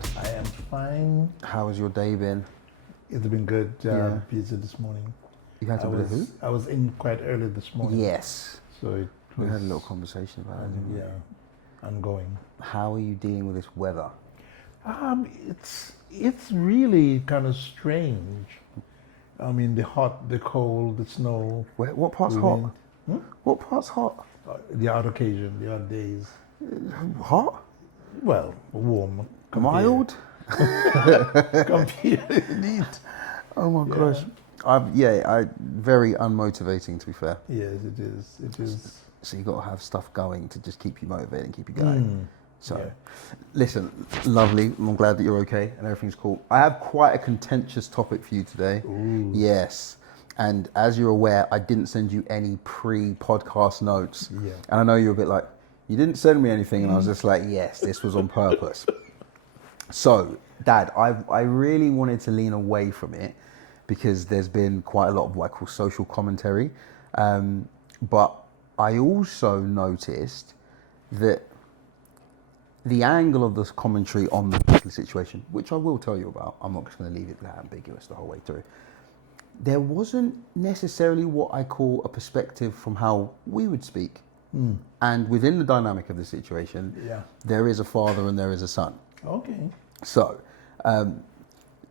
Dad? I am fine. How has your day been? It's been good. Yeah. Busy this morning. You had to do who? I was in quite early this morning. Yes. So it We was, had a little conversation about it, didn't we? yeah, I'm going. How are you dealing with this weather? It's really kind of strange. I mean, the hot, the cold, the snow. What part's the hot? wind. What part's hot? The odd occasion, the odd days. Hot? Well, warm. Mild? Compared, indeed. Oh my Yeah. gosh. Very unmotivating, to be fair. Yes, it is. It is. So you got to have stuff going to just keep you motivated and keep you going. So, yeah. listen, lovely. I'm glad that you're okay and everything's cool. I have quite a contentious topic for you today. Ooh. Yes. And as you're aware, I didn't send you any pre-podcast notes. Yeah. And I know you're a bit like, you didn't send me anything. And I was just like, yes, this was on purpose. So, Dad, I really wanted to lean away from it because there's been quite a lot of what I call social commentary. But I also noticed that the angle of this commentary on the particular situation, which I will tell you about, I'm not just going to leave it that ambiguous the whole way through. There wasn't necessarily what I call a perspective from how we would speak. And within the dynamic of the situation, there is a father and there is a son. Okay. So,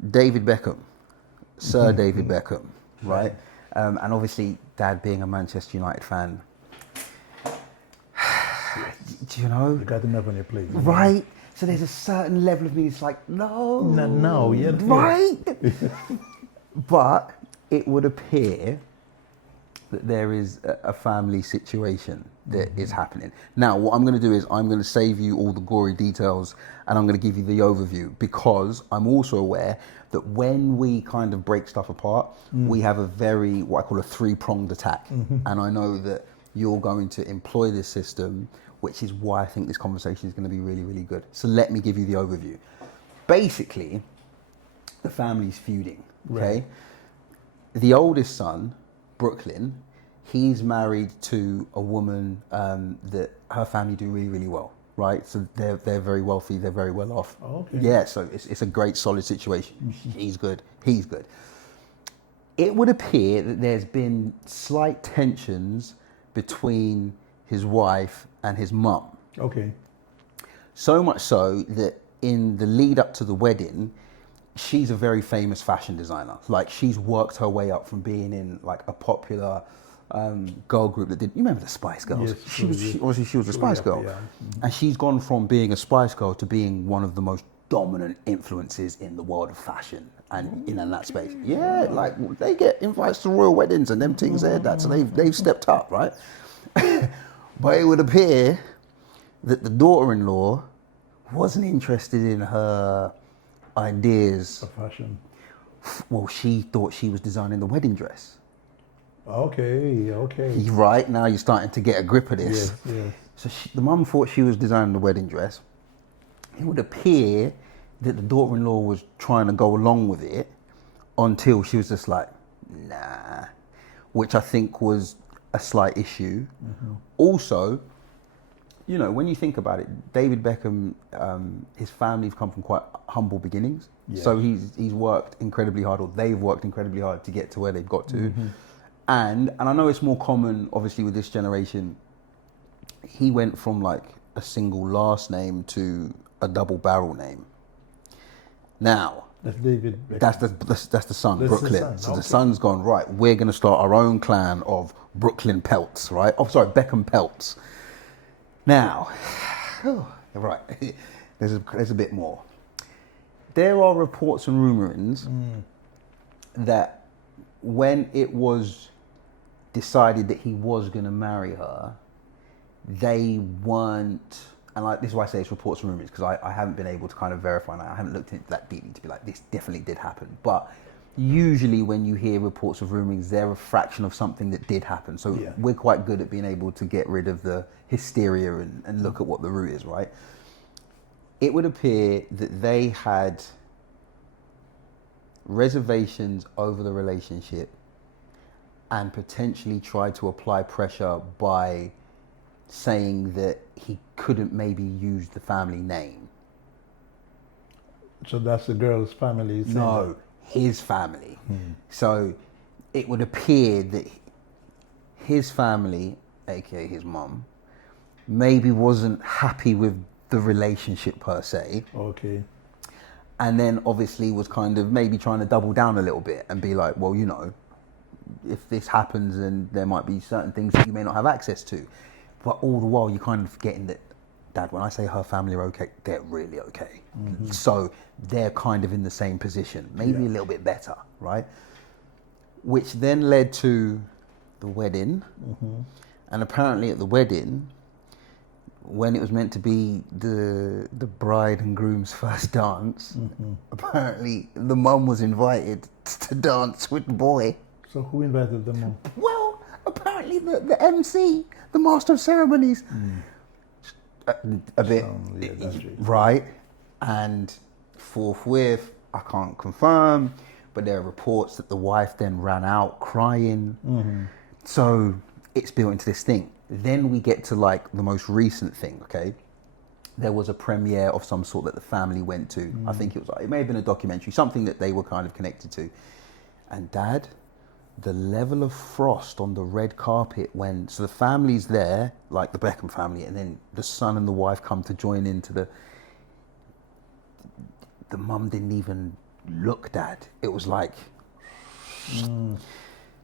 David Beckham, Sir David Beckham, right? And obviously, Dad being a Manchester United fan, do you know? You got enough on your plate. Right? So there's a certain level of me that's like, no. No, yeah. Right? But it would appear that there is a family situation that is happening. Now, what I'm going to do is I'm going to save you all the gory details and I'm going to give you the overview because I'm also aware that when we kind of break stuff apart, we have a very, what I call a three-pronged attack. And I know that you're going to employ this system, which is why I think this conversation is going to be really, really good. So let me give you the overview. Basically, the family's feuding, okay? Right. The oldest son, Brooklyn, he's married to a woman that her family do really, really well, right? So they're very wealthy, they're very well off. Okay. Yeah, so it's a great, solid situation. He's good, he's good. It would appear that there's been slight tensions between his wife and his mum. Okay. So much so that in the lead up to the wedding, she's a very famous fashion designer. Like she's worked her way up from being in like a popular girl group that did. You remember the Spice Girls? Yes, She was a Spice Girl, yeah. and she's gone from being a Spice Girl to being one of the most dominant influences in the world of fashion and in that space. Yeah, like they get invites to royal weddings and them things there. That so they've stepped up, right? But it would appear that the daughter-in-law wasn't interested in her ideas. A fashion. Well, she thought she was designing the wedding dress. Okay. Right, now you're starting to get a grip of this. Yes. So the mum thought she was designing the wedding dress. It would appear that the daughter-in-law was trying to go along with it until she was just like, nah, which I think was a slight issue. Also, you know, when you think about it, David Beckham, his family's come from quite humble beginnings. Yeah. So he's worked incredibly hard, or they've worked incredibly hard to get to where they've got to. And I know it's more common, obviously, with this generation. He went from like a single last name to a double barrel name. Now, That's David Beckham. that's the son, That's Brooklyn. the son, So the okay. son's gone, right, we're going to start our own clan of Brooklyn Pelts, right? Oh, sorry, Beckham Pelts. Now, right, there's a bit more. There are reports and rumorings that when it was decided that he was going to marry her, they weren't, and like, this is why I say it's reports and rumors, because I haven't been able to kind of verify, and I haven't looked into that deeply to be like, this definitely did happen. But usually when you hear reports of rumors, they're a fraction of something that did happen. So we're quite good at being able to get rid of the hysteria and look at what the root is, right? It would appear that they had reservations over the relationship and potentially tried to apply pressure by saying that he couldn't maybe use the family name. So that's the girl's family saying No, his family. So it would appear that his family, aka his mum, maybe wasn't happy with the relationship per se, that? Okay. and then obviously was kind of maybe trying to double down a little bit and be like, well, you know, if this happens, then there might be certain things that you may not have access to. But all the while, you're kind of forgetting that, Dad, when I say her family are okay, they're really okay. So they're kind of in the same position, maybe a little bit better, right? Which then led to the wedding. And apparently at the wedding, when it was meant to be the bride and groom's first dance, apparently the mum was invited to dance with the boy. So who invited the mom? Well, apparently the MC, the master of ceremonies, a bit right, and forthwith, I can't confirm, but there are reports that the wife then ran out crying. So it's built into this thing. Then we get to like the most recent thing. Okay, there was a premiere of some sort that the family went to. I think it may have been a documentary, something that they were kind of connected to. And Dad, the level of frost on the red carpet so the family's there, like the Beckham family, and then the son and the wife come to join into the mum didn't even look, Dad. It was like,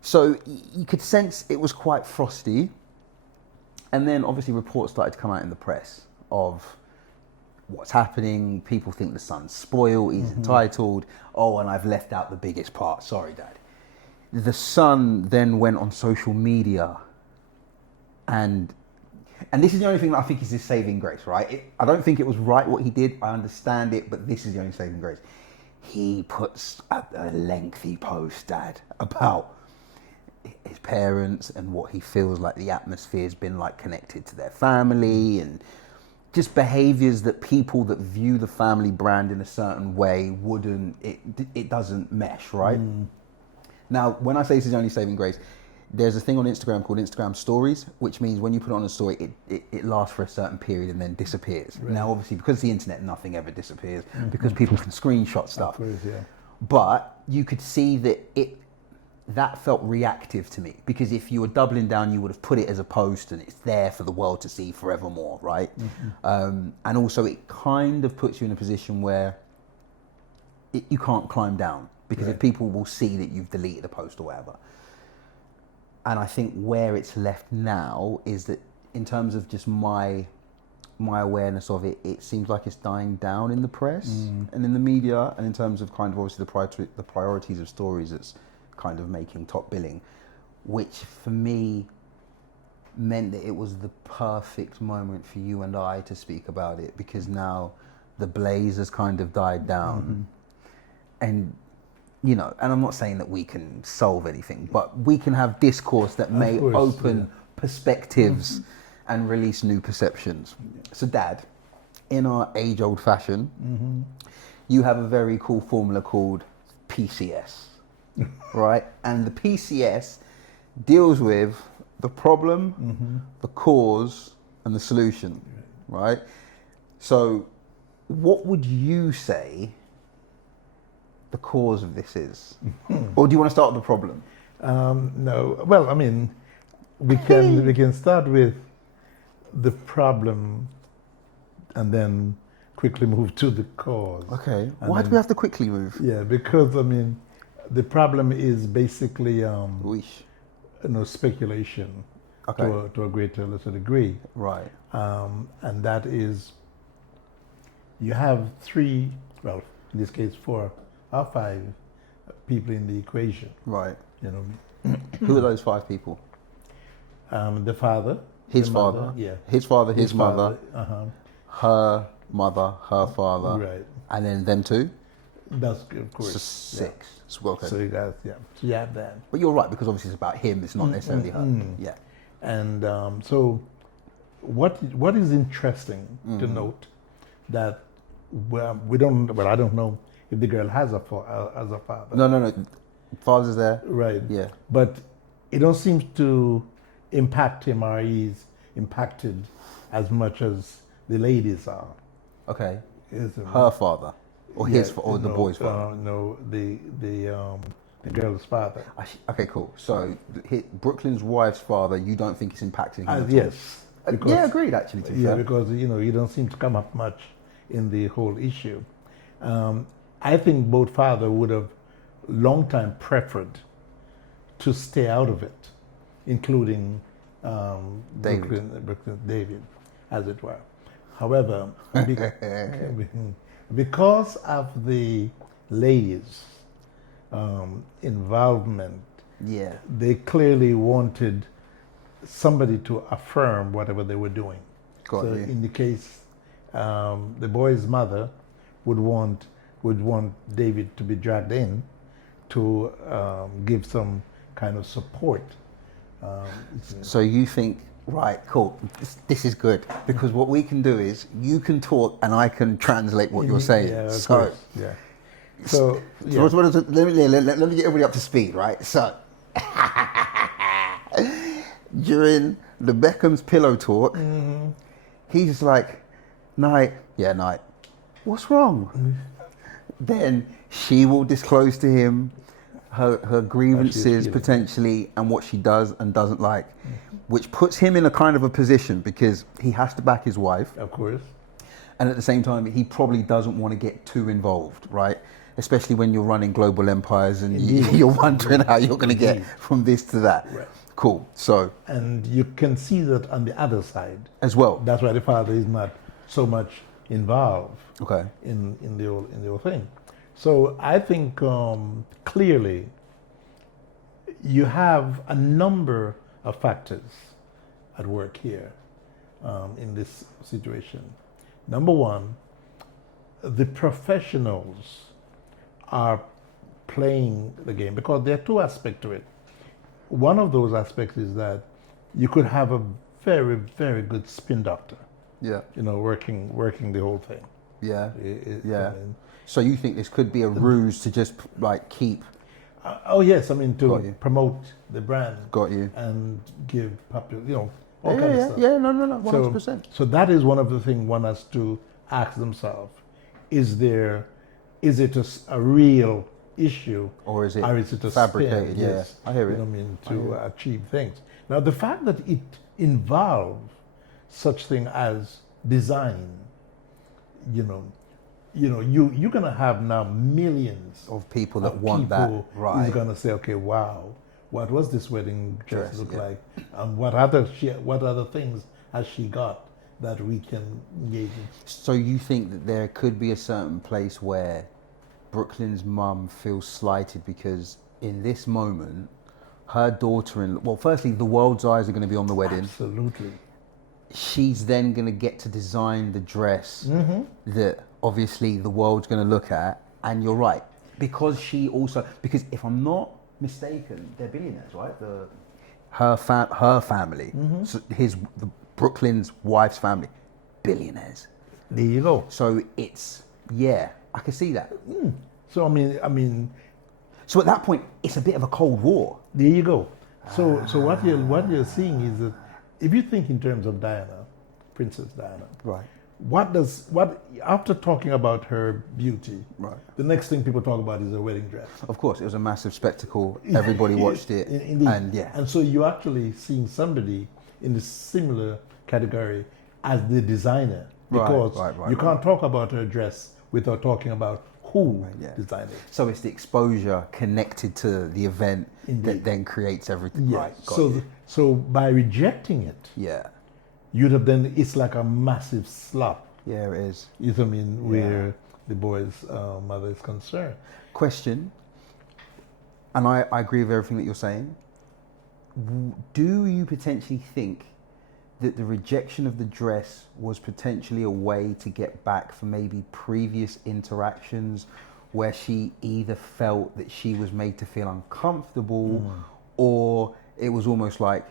so you could sense it was quite frosty. And then obviously reports started to come out in the press of what's happening. People think the son's spoiled, he's entitled. Oh, and I've left out the biggest part. Sorry, Dad. The son then went on social media, and this is the only thing that I think is his saving grace, right? I don't think it was right what he did. I understand it, but this is the only saving grace. He puts a lengthy post, Dad, about his parents and what he feels like the atmosphere's been like connected to their family, and just behaviors that people that view the family brand in a certain way it doesn't mesh, right? Now, when I say this is the only saving grace, there's a thing on Instagram called Instagram Stories, which means when you put it on a story, it lasts for a certain period and then disappears. Right. Now, obviously, because the internet, nothing ever disappears, because people can screenshot stuff. Course, yeah. But you could see that felt reactive to me, because if you were doubling down, you would have put it as a post and it's there for the world to see forevermore, right? And also it kind of puts you in a position where you can't climb down, because if people will see that you've deleted a post or whatever. And I think where it's left now is that in terms of just my awareness of it, it seems like it's dying down in the press and in the media, and in terms of kind of obviously the priorities of stories, it's kind of making top billing, which for me meant that it was the perfect moment for you and I to speak about it, because now the blaze has kind of died down. And you know, and I'm not saying that we can solve anything, but we can have discourse that may open perspectives and release new perceptions. So Dad, in our age-old fashion, you have a very cool formula called PCS, right? And the PCS deals with the problem, the cause, and the solution, right? So what would you say the cause of this is? Or do you want to start with the problem? No. Well, I mean, we can start with the problem and then quickly move to the cause. Okay. Why do we have to quickly move? Yeah, because I mean, the problem is basically speculation to a great or lesser degree. Right. And that is, you have three, well, in this case, 4 or 5 people in the equation. Right. You know, who are those 5 people? The father. His father. Mother, yeah. His father, his mother. Father, Her mother, her father. Right. And then them 2? That's of course. So 6. So, okay. So you guys, So you have that. But you're right, because obviously it's about him. It's not necessarily her. Yeah. And so, what is interesting to note that we don't. Well, I don't know if the girl has a father. No. Father's there. Right. Yeah. But it don't seem to impact him, or he's impacted as much as the ladies are. Okay. Is it Her father. or or the boy's father? No, the girl's father. Okay, cool. So Brooklyn's wife's father, you don't think it's impacting him at all? Yes. Because, yeah, agreed. Actually, to be fair. because you don't seem to come up much in the whole issue. I think both father would have long time preferred to stay out of it, including David, as it were. However, because of the ladies' involvement, yeah, they clearly wanted somebody to affirm whatever they were doing. Got you. In the case, the boy's mother would want David to be dragged in to give some kind of support. So you think, right, cool, this is good, because what we can do is you can talk and I can translate what you're saying. Yeah, so, yeah. So, let me get everybody up to speed, right? So, during the Beckham's pillow talk, he's like, night, what's wrong? Then she will disclose to him her grievances potentially and what she does and doesn't like, which puts him in a kind of a position because he has to back his wife. Of course. And at the same time, he probably doesn't want to get too involved, right? Especially when you're running global empires and you're wondering how you're going to get from this to that. Right. Cool. So. And you can see that on the other side as well. That's why the father is not so much involved. Okay. In the whole thing. So I think clearly you have a number of factors at work here in this situation. Number one, the professionals are playing the game because there are two aspects to it. One of those aspects is that you could have a very, very good spin doctor. Yeah. Working the whole thing. Yeah. So you think this could be a ruse to just like keep? Oh yes, to promote the brand. Got you. And give popular, all kinds of stuff. Yeah, no, 100%. So that is one of the things one has to ask themselves: is it a real issue, or is it a fabricated? Spin? Yeah, yes. I hear it. To achieve things. Now the fact that it involves such thing as design, you're gonna have now millions of people that want that. Right. Who's gonna say, okay, wow, what was this wedding dress look like? And what other things has she got that we can engage in? So you think that there could be a certain place where Brooklyn's mum feels slighted because in this moment, her firstly, the world's eyes are going to be on the wedding. Absolutely. She's then going to get to design the dress that obviously the world's going to look at. And you're right, because if I'm not mistaken, they're billionaires, right? Her family, so Brooklyn's wife's family, billionaires. There you go. So I can see that. So so at that point, it's a bit of a Cold War. There you go. So what you're seeing is that if you think in terms of Diana, Princess Diana, right? After talking about her beauty, right? The next thing people talk about is her wedding dress. Of course, it was a massive spectacle. Everybody watched it. Indeed. And so you're actually seeing somebody in the similar category as the designer, because you can't talk about her dress without talking about who designed it. So it's the exposure connected to the event that then creates everything. Yes. Right. So by rejecting it, you'd have then, it's like a massive slap. Yeah, it is. You know what I mean? Where the boy's mother is concerned. Question, and I agree with everything that you're saying. Do you potentially think that the rejection of the dress was potentially a way to get back for maybe previous interactions where she either felt that she was made to feel uncomfortable or it was almost like,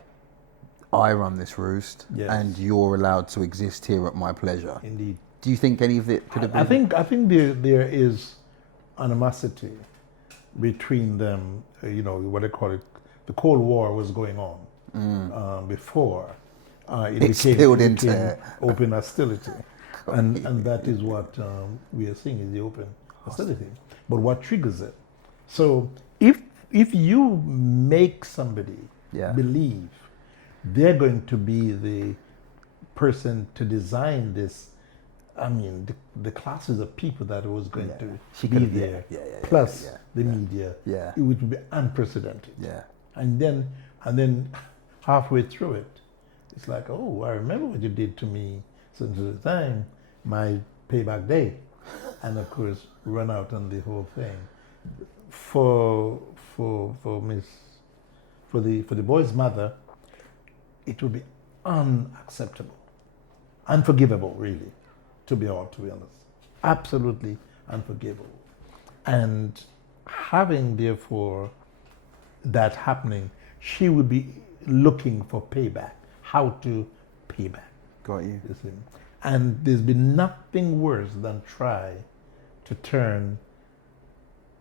I run this roost and you're allowed to exist here at my pleasure? Indeed. Do you think any of it could have been? I think there is animosity between them. What they call it, the Cold War was going on before it became open hostility, and that is what we are seeing is the open hostility. But what triggers it? So if you make somebody Yeah. believe they're going to be the person to design this, I mean, the classes of people that was going to She be could've- there, yeah, plus yeah, the media, Yeah. it would be unprecedented. Yeah. And then halfway through it, it's like, oh, I remember what you did to me since the time, my payback day. And of course, run out on the whole thing. For the boy's mother, it would be unacceptable, unforgivable, really, to be honest. Absolutely unforgivable. And having, therefore, that happening, she would be looking for payback, how to pay back. Got you. You see? And there's been nothing worse than try to turn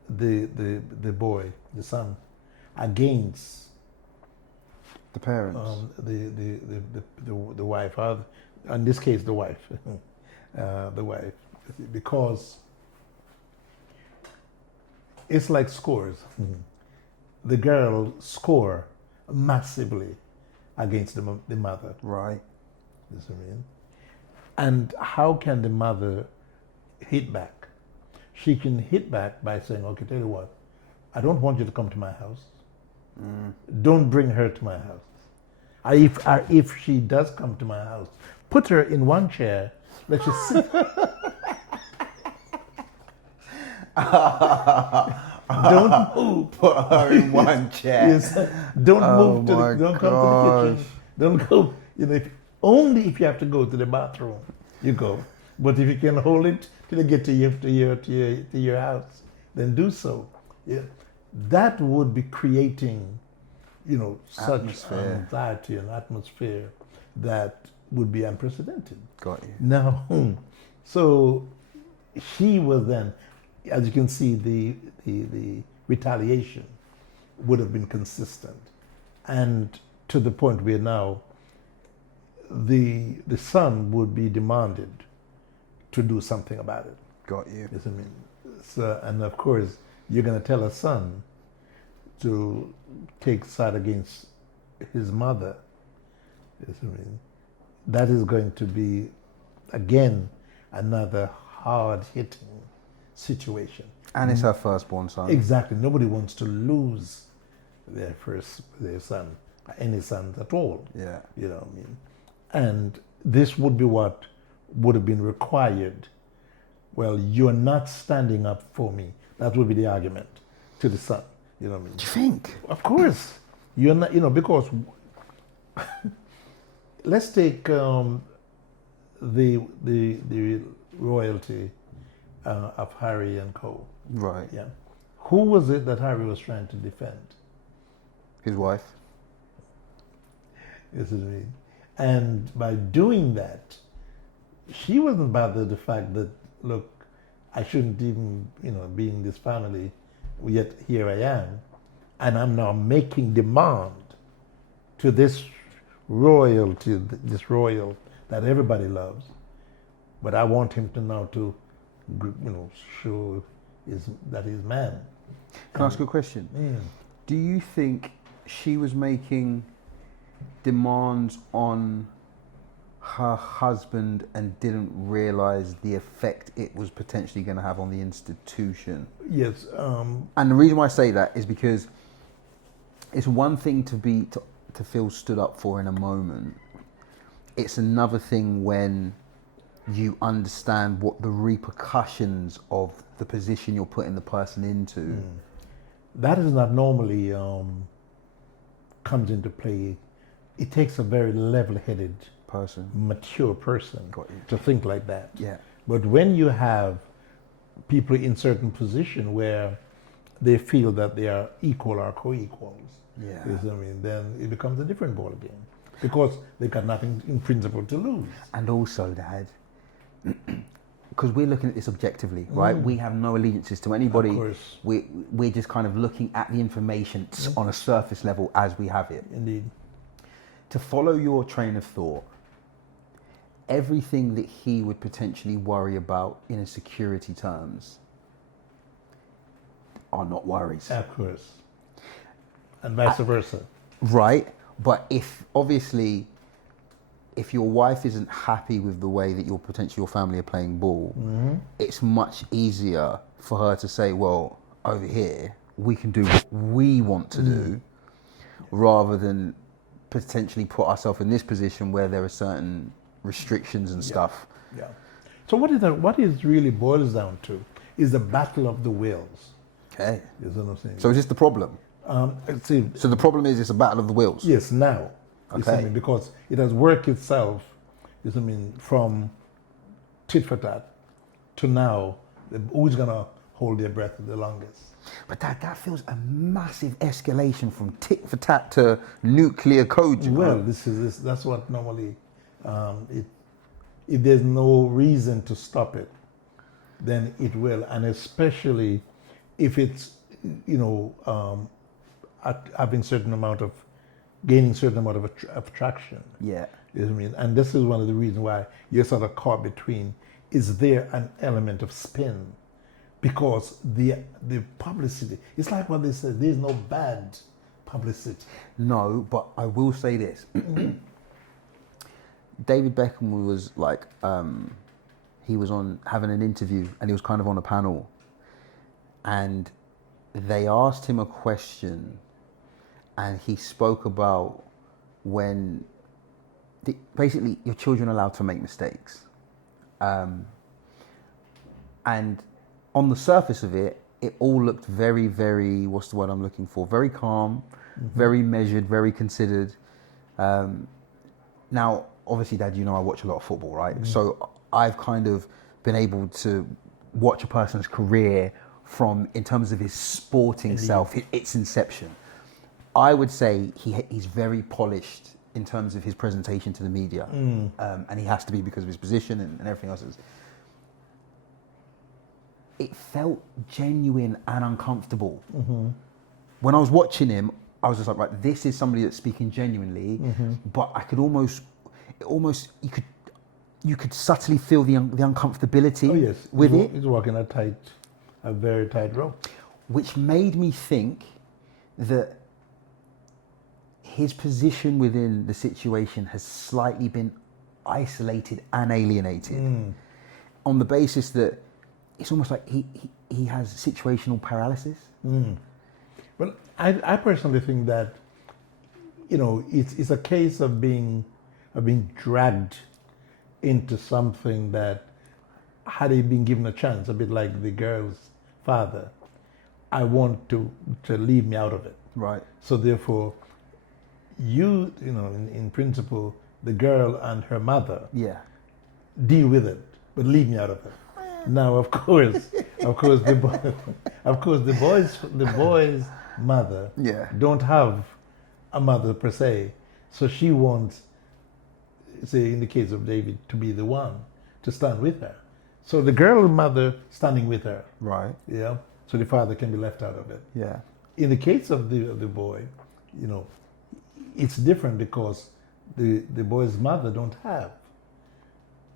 the boy, the son, against The parents. the wife, in this case the wife, because it's like scores. The girl score massively against the mother. Right. You see what I mean? And how can the mother hit back? She can hit back by saying, okay, tell you what, I don't want you to come to my house. Don't bring her to my house. If she does come to my house, put her in one chair, let her sit. Don't move. Put her in one chair. Yes. Don't move my don't come to the kitchen. gosh. Don't go. Only if you have to go to the bathroom, you go. But if you can hold it till you get to your house, then do so. Yeah. That would be creating, such Atmosphere. anxiety and atmosphere that would be unprecedented. Got you. Now, so she was then, as you can see, the retaliation would have been consistent, and to the point where now the son would be demanded to do something about it. Got you. Yes, I mean, so, and of course, you're going to tell a son to take side against his mother. Yes, I mean, that is going to be, again, another hard-hitting situation. And it's her firstborn son. Exactly. Nobody wants to lose their son, any sons at all. Yeah. You know what I mean? And this would be what would have been required. Well, you're not standing up for me. That would be the argument to the son. You know what I mean? Do you think? Of course. You're not, because let's take the royalty of Harry and Co. Right. Yeah. Who was it that Harry was trying to defend? His wife. Yes, it is. And by doing that, she wasn't bothered the fact that, look, I shouldn't even, be in this family, yet here I am, and I'm now making demand to this royalty, this royal that everybody loves, but I want him to now to, show that he's man. Can I ask you a question? Yeah. Do you think she was making demands on her husband and didn't realize the effect it was potentially going to have on the institution? Yes. And the reason why I say that is because it's one thing to feel stood up for in a moment. It's another thing when you understand what the repercussions of the position you're putting the person into. That is not normally comes into play. It takes a very level-headed, Person. mature person Got you. to think like that. Yeah. But when you have people in certain position where they feel that they are equal or co-equals, Yeah. you see what I mean, then it becomes a different ball game because they've got nothing in principle to lose. And also, Dad, because we're looking at this objectively, right? We have no allegiances to anybody. Of course. We're just kind of looking at the information on a surface level as we have it. Indeed. To follow your train of thought, everything that he would potentially worry about in a security terms, are not worries. Of course. And vice versa. Right? But if obviously, if your wife isn't happy with the way that your family are playing ball, it's much easier for her to say, well, over here, we can do what we want to do, rather than potentially put ourselves in this position where there are certain restrictions and stuff. Yeah. So what it really boils down to is the battle of the wills. Okay. You see what I'm saying? So is this the problem? See, So the problem is it's a battle of the wills? yes, now. You see what I Okay. mean? Because it has worked itself, you see what I mean, from tit for tat to now, who's going to hold their breath the longest? But that feels a massive escalation from tit for tat to nuclear code. You Well, know? that's what normally, if there's no reason to stop it, then it will. And especially if it's, having certain amount of, gaining certain amount of traction. Yeah. You know what I mean? And this is one of the reasons why you're sort of caught between, is there an element of spin? Because the publicity, it's like what they said, there's no bad publicity. No, but I will say this. David Beckham was like, he was on having an interview and he was kind of on a panel, and they asked him a question and he spoke about when basically your children are allowed to make mistakes. And on the surface of it, it all looked very, very, what's the word I'm looking for? Very calm, very measured, very considered. Now, obviously, Dad, I watch a lot of football, right? So I've kind of been able to watch a person's career from, in terms of his sporting self, its inception. I would say he's very polished in terms of his presentation to the media. And he has to be because of his position and everything else. It felt genuine and uncomfortable. When I was watching him, I was just like, right, this is somebody that's speaking genuinely, but I could almost, you could subtly feel the uncomfortability with it. He's walking a very tight rope. Which made me think that his position within the situation has slightly been isolated and alienated on the basis that it's almost like he has situational paralysis. Well, I personally think that, it's a case of being dragged into something that, had he been given a chance, a bit like the girl's father, I want to leave me out of it. Right. So therefore, in principle, the girl and her mother deal with it, but leave me out of it. Now, of course, the boy's mother don't have a mother per se, so she wants, say in the case of David, to be the one to stand with her. So the girl mother standing with her, Right. yeah. So the father can be left out of it. Yeah. In the case of the boy, it's different because the boy's mother don't have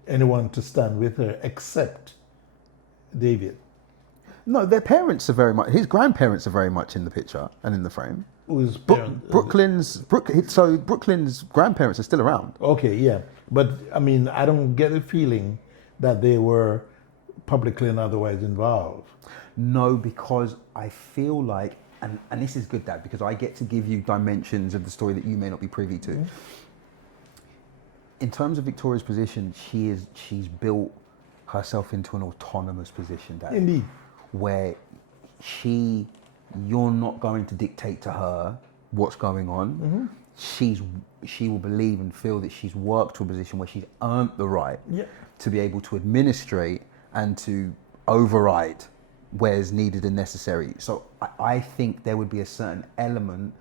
anyone to stand with her except David. No, their parents are very much, his grandparents are very much in the picture and in the frame. Whose Brooklyn's grandparents are still around. Okay, yeah. But I mean, I don't get the feeling that they were publicly and otherwise involved. No, because I feel like, and this is good, Dad, because I get to give you dimensions of the story that you may not be privy to. In terms of Victoria's position, she's built herself into an autonomous position, Dad. Indeed. Where you're not going to dictate to her what's going on. She will believe and feel that she's worked to a position where she's earned the right to be able to administrate and to override where's needed and necessary. So I think there would be a certain element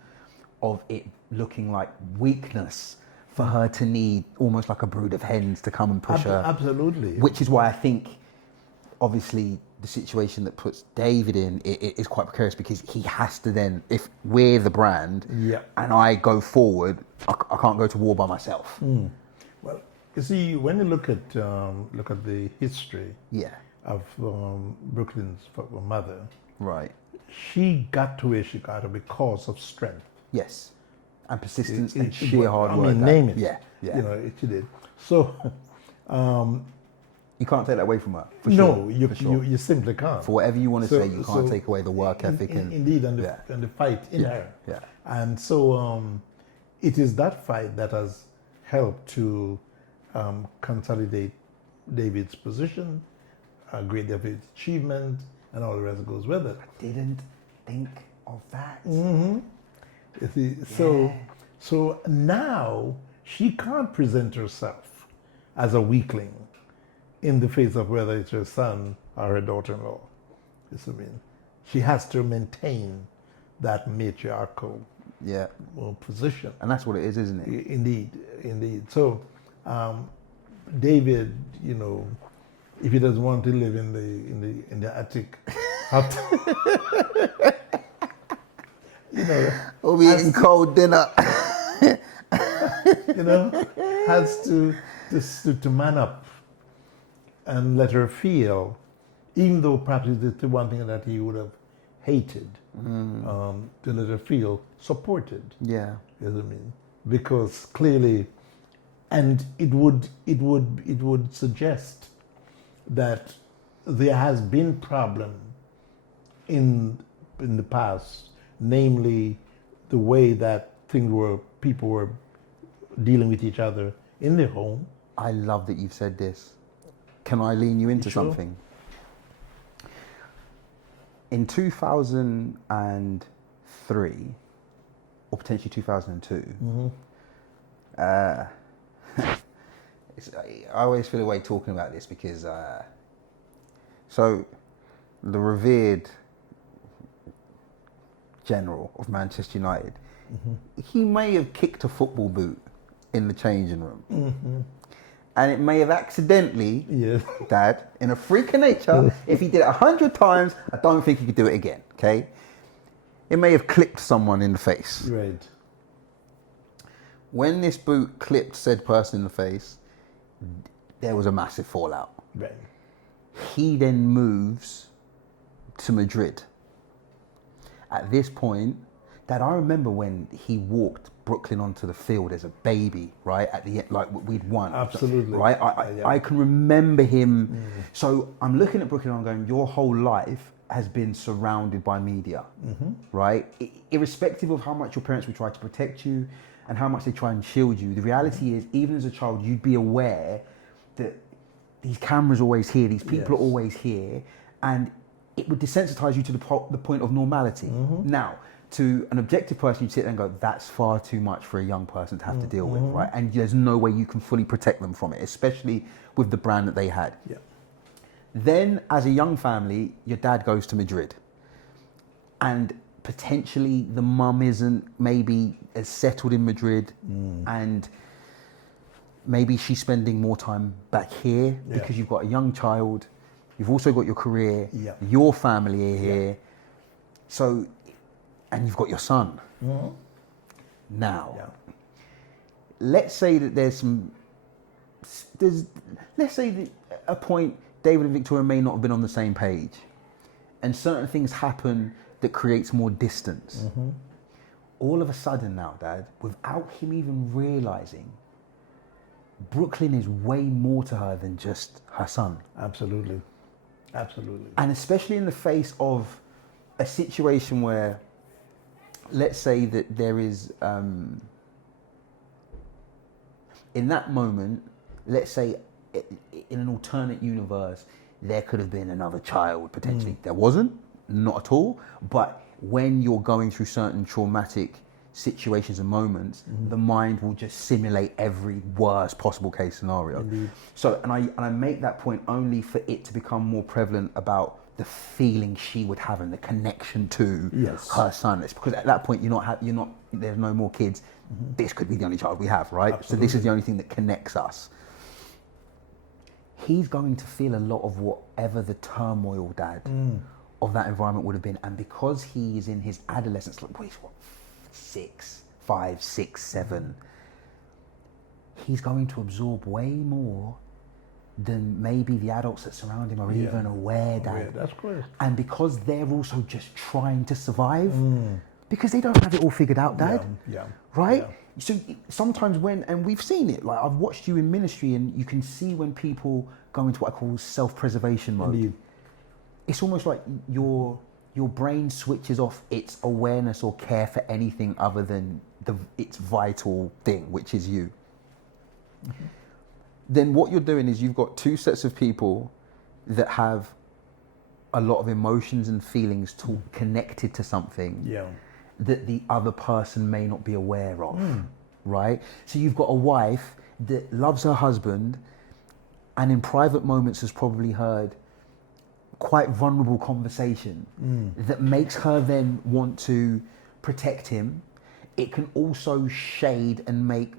of it looking like weakness for her to need almost like a brood of hens to come and push her. Absolutely. Which is why I think, obviously, the situation that puts David in it is quite precarious, because he has to then, if we're the brand and I go forward, I can't go to war by myself. Well, you see, when you look at the history of Brooklyn's mother, Right. she got to where she got to because of strength. Yes. And persistence It- and it- sheer hard I work. mean, name it. Yeah, yeah. You know, she did. So, You can't take that away from her. For no, sure, you, for sure. you simply can't. For whatever you want to So- say, you can't so take away the work ethic and indeed, and the, yeah. and the fight in Yeah, her. yeah. And so it is that fight that has helped to consolidate David's position, great David's achievement, and all the rest goes with it. Didn't think of that. You see, so now she can't present herself as a weakling in the face of whether it's her son or her daughter-in-law. You see what I mean? She has to maintain that matriarchal Yeah. position. And that's what it is, isn't it? Indeed, indeed. So David, you know, if he doesn't want to live in the attic, have to, you know, We'll be eating cold dinner. you know, has to man up and let her feel, even though perhaps it's the one thing that he would have hated, to let her feel supported. Yeah. You know what I mean? Because clearly, and it would suggest that there has been problem in the past, namely the way that people were dealing with each other in their home. I love that you've said this. Can I lean you into Sure. something? In 2003, or potentially 2002, I always feel a way talking about this because, so the revered general of Manchester United, he may have kicked a football boot in the changing room. And it may have accidentally, Yes. Dad, in a freak of nature, if he did it 100 times, I don't think he could do it again, okay? It may have clipped someone in the face. Right. When this boot clipped said person in the face, there was a massive fallout. Right. He then moves to Madrid. At this point, Dad, I remember when he walked Brooklyn onto the field as a baby, right? At the end, like we'd won. Absolutely. Right? Yeah. I can remember him. So I'm looking at Brooklyn and I'm going, your whole life has been surrounded by media, right? Irrespective of how much your parents will try to protect you and how much they try and shield you, the reality is, even as a child, you'd be aware that these cameras are always here, these people are always here, and it would desensitize you to the point of normality. Now, to an objective person, you'd sit there and go, that's far too much for a young person to have to deal with, right? And there's no way you can fully protect them from it, especially with the brand that they had. Yeah. Then, as a young family, your dad goes to Madrid. And potentially the mum isn't maybe as settled in Madrid, and maybe she's spending more time back here because you've got a young child, you've also got your career, your family are here. So, and you've got your son. Now, let's say that let's say that at a point David and Victoria may not have been on the same page, and certain things happen that creates more distance. All of a sudden now, Dad, without him even realizing, Brooklyn is way more to her than just her son. Absolutely. Absolutely. And especially in the face of a situation where, let's say that there is, in that moment, let's say in an alternate universe, there could have been another child potentially. There wasn't, not at all. But when you're going through certain traumatic situations and moments, the mind will just simulate every worst possible case scenario. Indeed. So, and I make that point only for it to become more prevalent about the feeling she would have and the connection to her son. It's because at that point there's no more kids. This could be the only child we have, right? Absolutely. So this is the only thing that connects us. He's going to feel a lot of whatever the turmoil, Dad, of that environment would have been. And because he is in his adolescence, like, he's what, 5, 6, 7, he's going to absorb way more then maybe the adults that surround him are even aware, Dad. Yeah, that's correct. And because they're also just trying to survive, because they don't have it all figured out, Dad. Yeah. Right? Yeah. So sometimes and we've seen it, like I've watched you in ministry and you can see when people go into what I call self-preservation mode. Indeed. It's almost like your brain switches off its awareness or care for anything other than its vital thing, which is you. Mm-hmm. Then what you're doing is you've got two sets of people that have a lot of emotions and feelings connected to something that the other person may not be aware of, right? So you've got a wife that loves her husband and in private moments has probably heard quite vulnerable conversation that makes her then want to protect him. It can also shade and make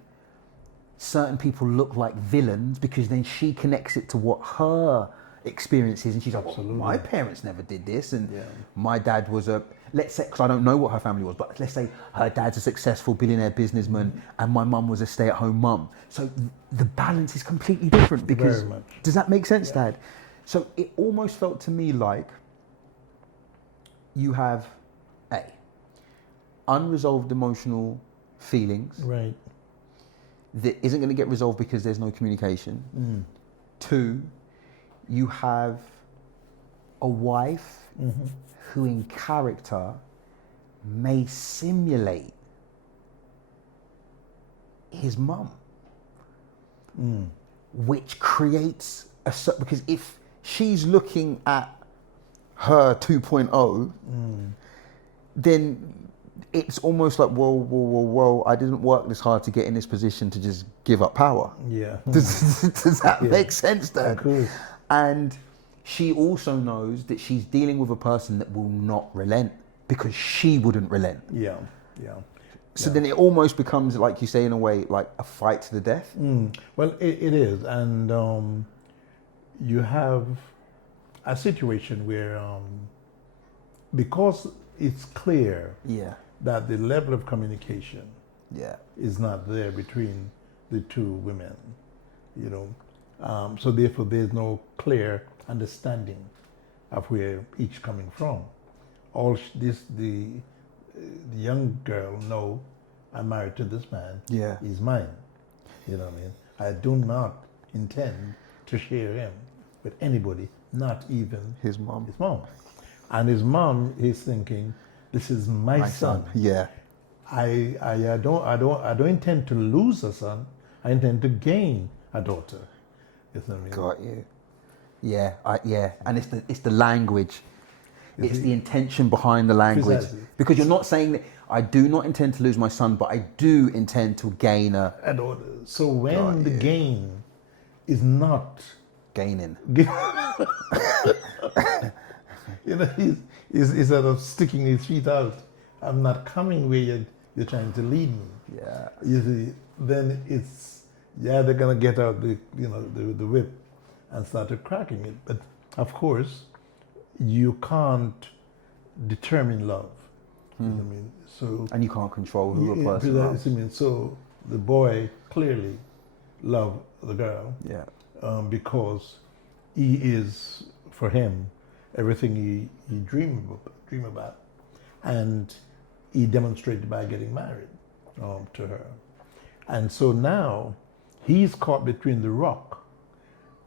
certain people look like villains because then she connects it to what her experience is and she's like, well, my parents never did this and my dad was let's say, because I don't know what her family was, but let's say her dad's a successful billionaire businessman and my mum was a stay-at-home mum. So the balance is completely different because, Very much. Does that make sense, Dad? So it almost felt to me like you have unresolved emotional feelings. Right. That isn't going to get resolved because there's no communication. 2, you have a wife who in character may simulate his mum, which creates because if she's looking at her 2.0, then it's almost like, whoa, I didn't work this hard to get in this position to just give up power. Yeah. Does that make sense, Dad? Of course. And she also knows that she's dealing with a person that will not relent because she wouldn't relent. Yeah. So then it almost becomes, like you say, in a way, like a fight to the death. Well, it is. And you have a situation where, because it's clear that the level of communication is not there between the two women, so therefore there's no clear understanding of where each coming from. The young girl know I'm married to this man. He's mine. You know what I mean? I do not intend to share him with anybody, not even His mom. And his mom is thinking, this is my son. Yeah. I don't intend to lose a son. I intend to gain a daughter. You know what I mean? Got you. Yeah. And it's the language. It's the intention behind the language. Precisely. Because you're not saying that I do not intend to lose my son, but I do intend to gain a daughter. So when the gain is not gaining. He's sort of sticking his feet out. I'm not coming where you're trying to lead me. Yeah. You see, then it's they're gonna get out the whip and start cracking it. But of course, you can't determine love. You know what I mean? So and you can't control who a person loves. I mean, so the boy clearly loved the girl. Yeah. Because he is, for him, everything he dream about, and he demonstrated by getting married to her. And so now he's caught between the rock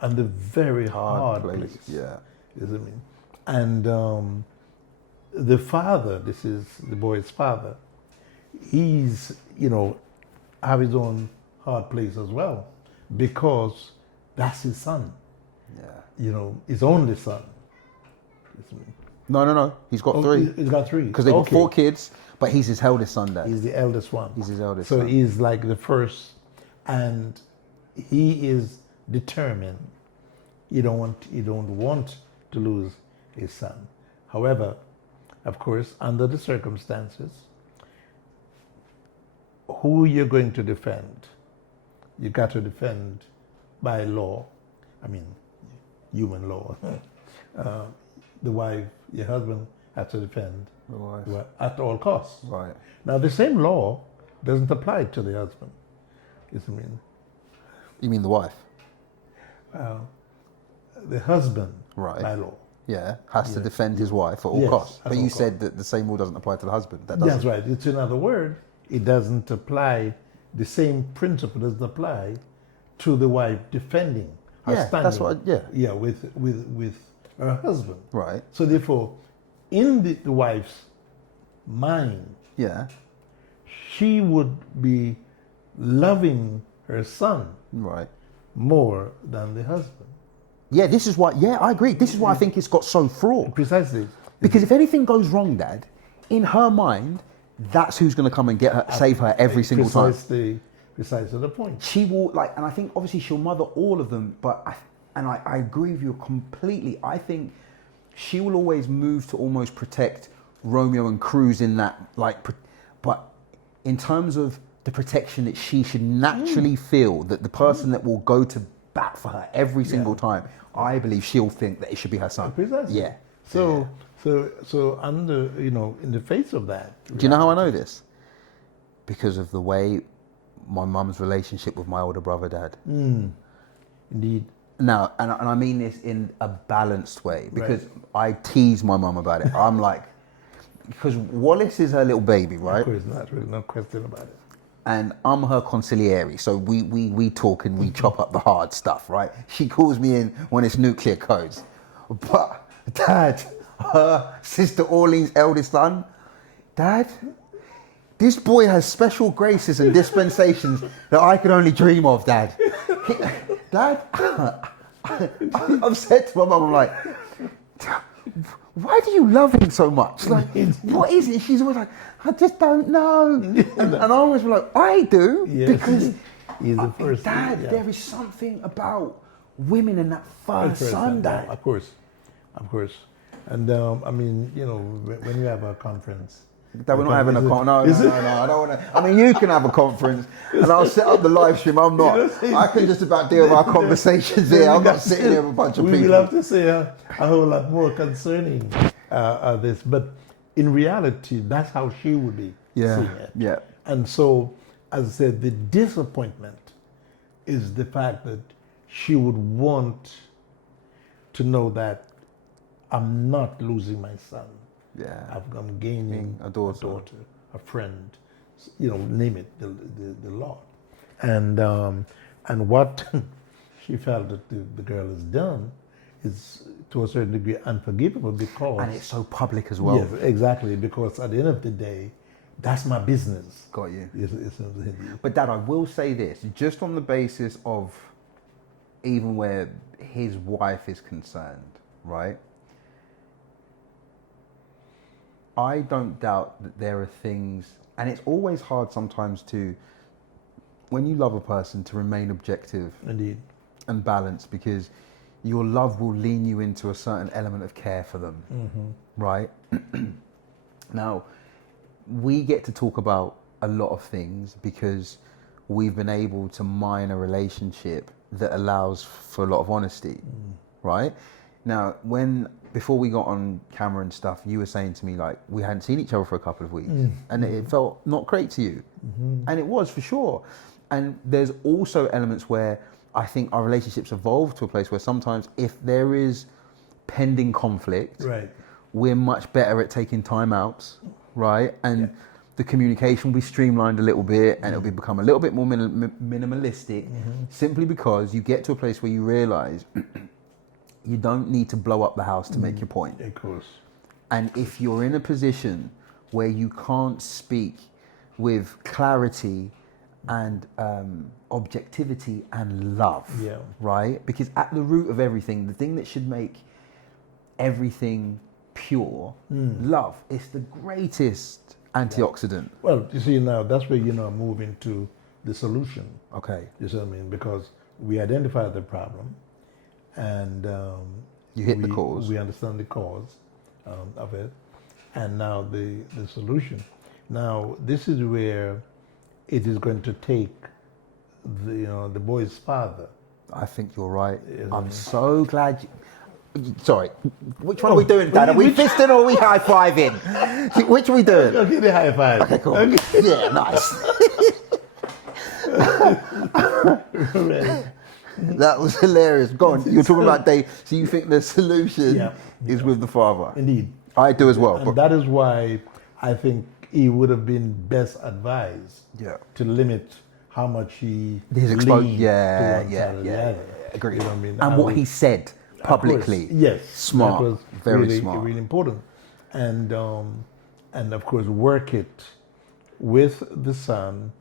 and the very hard place. Yeah. You know what I mean? And the father, this is the boy's father, he's, have his own hard place as well, because that's his son. Yeah. His only son. No. He's got 3. He's got 3. Because they've got 4 kids, but he's his eldest son, Dad. He's the eldest one. He's his eldest son. So he's like the first, and he is determined. He don't want to lose his son. However, of course, under the circumstances, who you're going to defend, you got to defend by law. I mean, human law. The wife, your husband, has to defend the wife at all costs. Right. Now, the same law doesn't apply to the husband. You mean the wife? the husband, Right. by law. Yeah, has to defend his wife at all Yes, costs. at But all you costs. said that the same rule doesn't apply to the husband. That doesn't. That's right. It's another word. It doesn't apply. The same principle doesn't apply to the wife defending her Yeah, standing. that's what. Yeah, with her husband. Right. So therefore, in the wife's mind, Yeah. she would be loving her son Right. more than the husband. Yeah, this is why. Yeah, I agree. This is why I think it's got so fraught. Precisely. Because if anything goes wrong, Dad, in her mind, that's who's going to come and get her, save her every single time. Precisely the point. She will and I think obviously she'll mother all of them, but I agree with you completely. I think she will always move to almost protect Romeo and Cruz in that, but in terms of the protection that she should naturally feel, that the person that will go to bat for her every single time, I believe she'll think that it should be her son. Precisely. Yeah. So under, in the face of that. Do you know how I know this? Because of the way my mum's relationship with my older brother, Dad. Indeed. Now, and I mean this in a balanced way, because I tease my mum about it. I'm like, because Wallace is her little baby, right? Of course, not really, no question about it. And I'm her consigliere, so we talk and we chop up the hard stuff, right? She calls me in when it's nuclear codes. But Dad, her sister Orlean's eldest son, Dad, this boy has special graces and dispensations that I could only dream of, Dad. Dad, I've said to my mum, I'm like, why do you love him so much? Like, what is it? She's always like, I just don't know. And I always be like, I do, because he's the first. Dad, there is something about women and that first son, Dad. Of course. And I mean, when you have a conference. That we're not having a conference. No, I don't want to. I mean, you can have a conference, and I'll set up the live stream. I'm not. I can just about deal with our conversations here. I'm not sitting here with a bunch of people. We will have to say a whole lot more concerning this, but in reality, that's how she would be seeing it. Yeah. And so, as I said, the disappointment is the fact that she would want to know that I'm not losing my son. Yeah. I'm gaining a daughter, a friend, name it, the lot. And what she felt that the girl has done is to a certain degree unforgivable because... And it's so public as well. Yes, exactly, because at the end of the day, that's my business. Got you. It's but Dad, I will say this, just on the basis of even where his wife is concerned, right? I don't doubt that there are things, and it's always hard sometimes when you love a person, to remain objective. Indeed. And balanced, because your love will lean you into a certain element of care for them, right? Now, we get to talk about a lot of things because we've been able to mine a relationship that allows for a lot of honesty, right? Now, before we got on camera and stuff, you were saying to me, like, we hadn't seen each other for a couple of weeks and it felt not great to you. And it was, for sure. And there's also elements where I think our relationships evolved to a place where sometimes if there is pending conflict, we're much better at taking time outs, right? And the communication will be streamlined a little bit and it'll become a little bit more minimalistic, simply because you get to a place where you realize you don't need to blow up the house to make your point. Of course. And if you're in a position where you can't speak with clarity and objectivity and love, right? Because at the root of everything, the thing that should make everything pure, love. It's the greatest antioxidant. Well, you see now, that's where, move into the solution. Okay. You see what I mean? Because we identified the problem and you hit the cause. We understand the cause of it. And now the solution. Now, this is where it is going to take the boy's father. I think you're right. I'm so glad sorry, which one are we doing, Dad? Are we fisting or are we high-fiving? Which are we doing? Okay, the high five. Okay, cool. Yeah, nice. Right. That was hilarious. Go on. You're talking about they. So you think the solution is with the father? Indeed. I do as well. And that is why I think he would have been best advised to limit how much he leaned to one side or the other. Agreed. You know what I mean? And what he said publicly. Yes. Smart. That was very really, smart. really important. And of course work it with the son,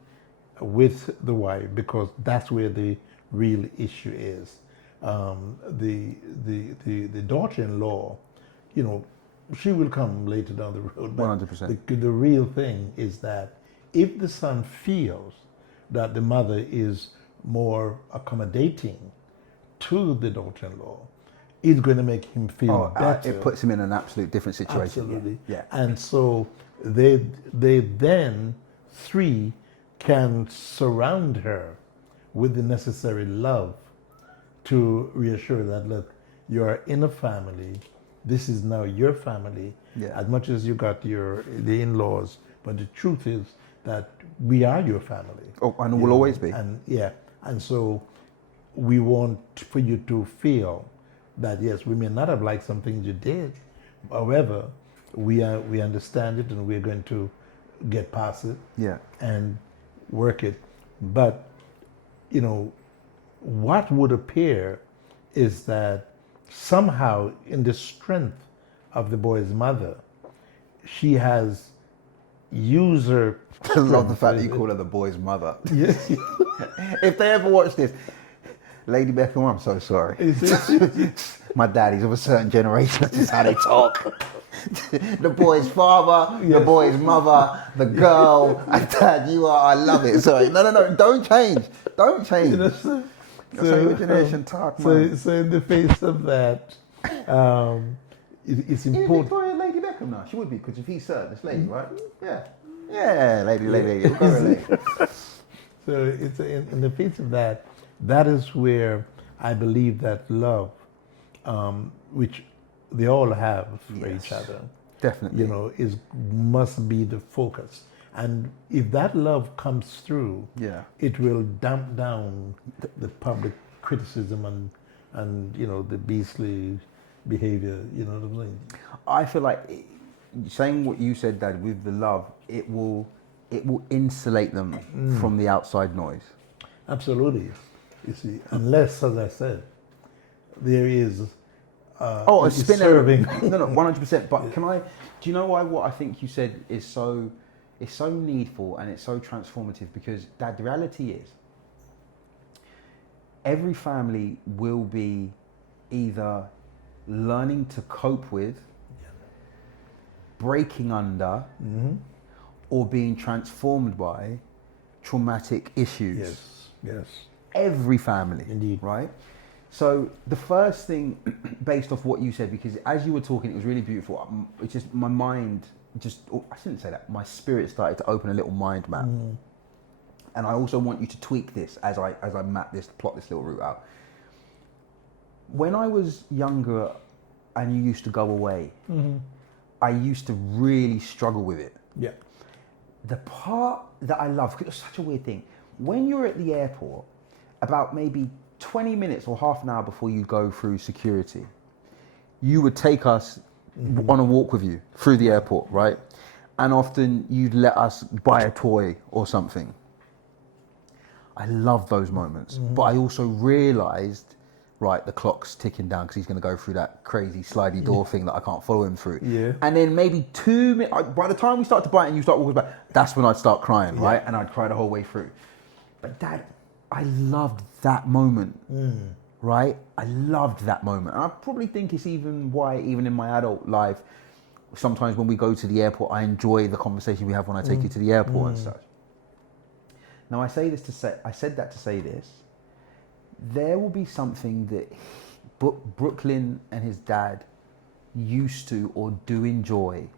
with the wife, because that's where the real issue is. The daughter-in-law, you know, she will come later down the road. But 100%. The real thing is that if the son feels that the mother is more accommodating to the daughter-in-law, it's going to make him feel better. It puts him in an absolute different situation. Absolutely. Yeah. And so they then three can surround her with the necessary love to reassure that, look, you're in a family. This is now your family. Yeah. As much as you got the in-laws, but the truth is that we are your family. Oh, and will always be. And so we want for you to feel that yes, we may not have liked some things you did, however, we understand it and we're going to get past it. Yeah. And work it. But you know, what would appear is that somehow in the strength of the boy's mother, she has used her. I love the fact that you call her the boy's mother. Yeah. If they ever watch this, Lady Beckham, I'm so sorry. My daddy's of a certain generation. This is how they talk. The boy's father, the boy's mother, the girl, and dad, you are, I love it. Sorry. No, don't change. Don't change. That's how generation talk, man. So in the face of that, it's Is important. Victoria Lady Beckham now? She would be, because if he's certain, it's lady, right? Yeah. Yeah, lady. We'll go with lady. So it's in the face of that, that is where I believe that love, which they all have for each other, definitely, you know, must be the focus. And if that love comes through, it will damp down the public criticism and you know the beastly behavior. You know what I'm saying? I feel like saying what you said, Dad, with the love, it will insulate them from the outside noise. Absolutely. You see, unless, as I said, there is a spin serving. No, 100%. But do you know why what I think you said is so needful and it's so transformative? Because, Dad, the reality is every family will be either learning to cope with, breaking under, or being transformed by traumatic issues. Yes. Every family. Indeed. Right? So the first thing, based off what you said, because as you were talking, it was really beautiful. It's just my mind I shouldn't say that. My spirit started to open a little mind map. And I also want you to tweak this as I plot this little route out. When I was younger and you used to go away, I used to really struggle with it. Yeah. The part that I love, because it was such a weird thing, when you're at the airport, about maybe 20 minutes or half an hour before you go through security, you would take us on a walk with you through the airport, right? And often you'd let us buy a toy or something. I love those moments. But I also realized, right, the clock's ticking down because he's going to go through that crazy slidey door thing that I can't follow him through. Yeah. And then maybe 2 minutes, by the time we start to buy it and you start walking back, that's when I'd start crying, right? And I'd cry the whole way through. But Dad, I loved that moment, right? I loved that moment. And I probably think it's even why, even in my adult life, sometimes when we go to the airport, I enjoy the conversation we have when I take you to the airport and stuff. Now I said that to say this. There will be something that Brooklyn and his dad used to or do enjoy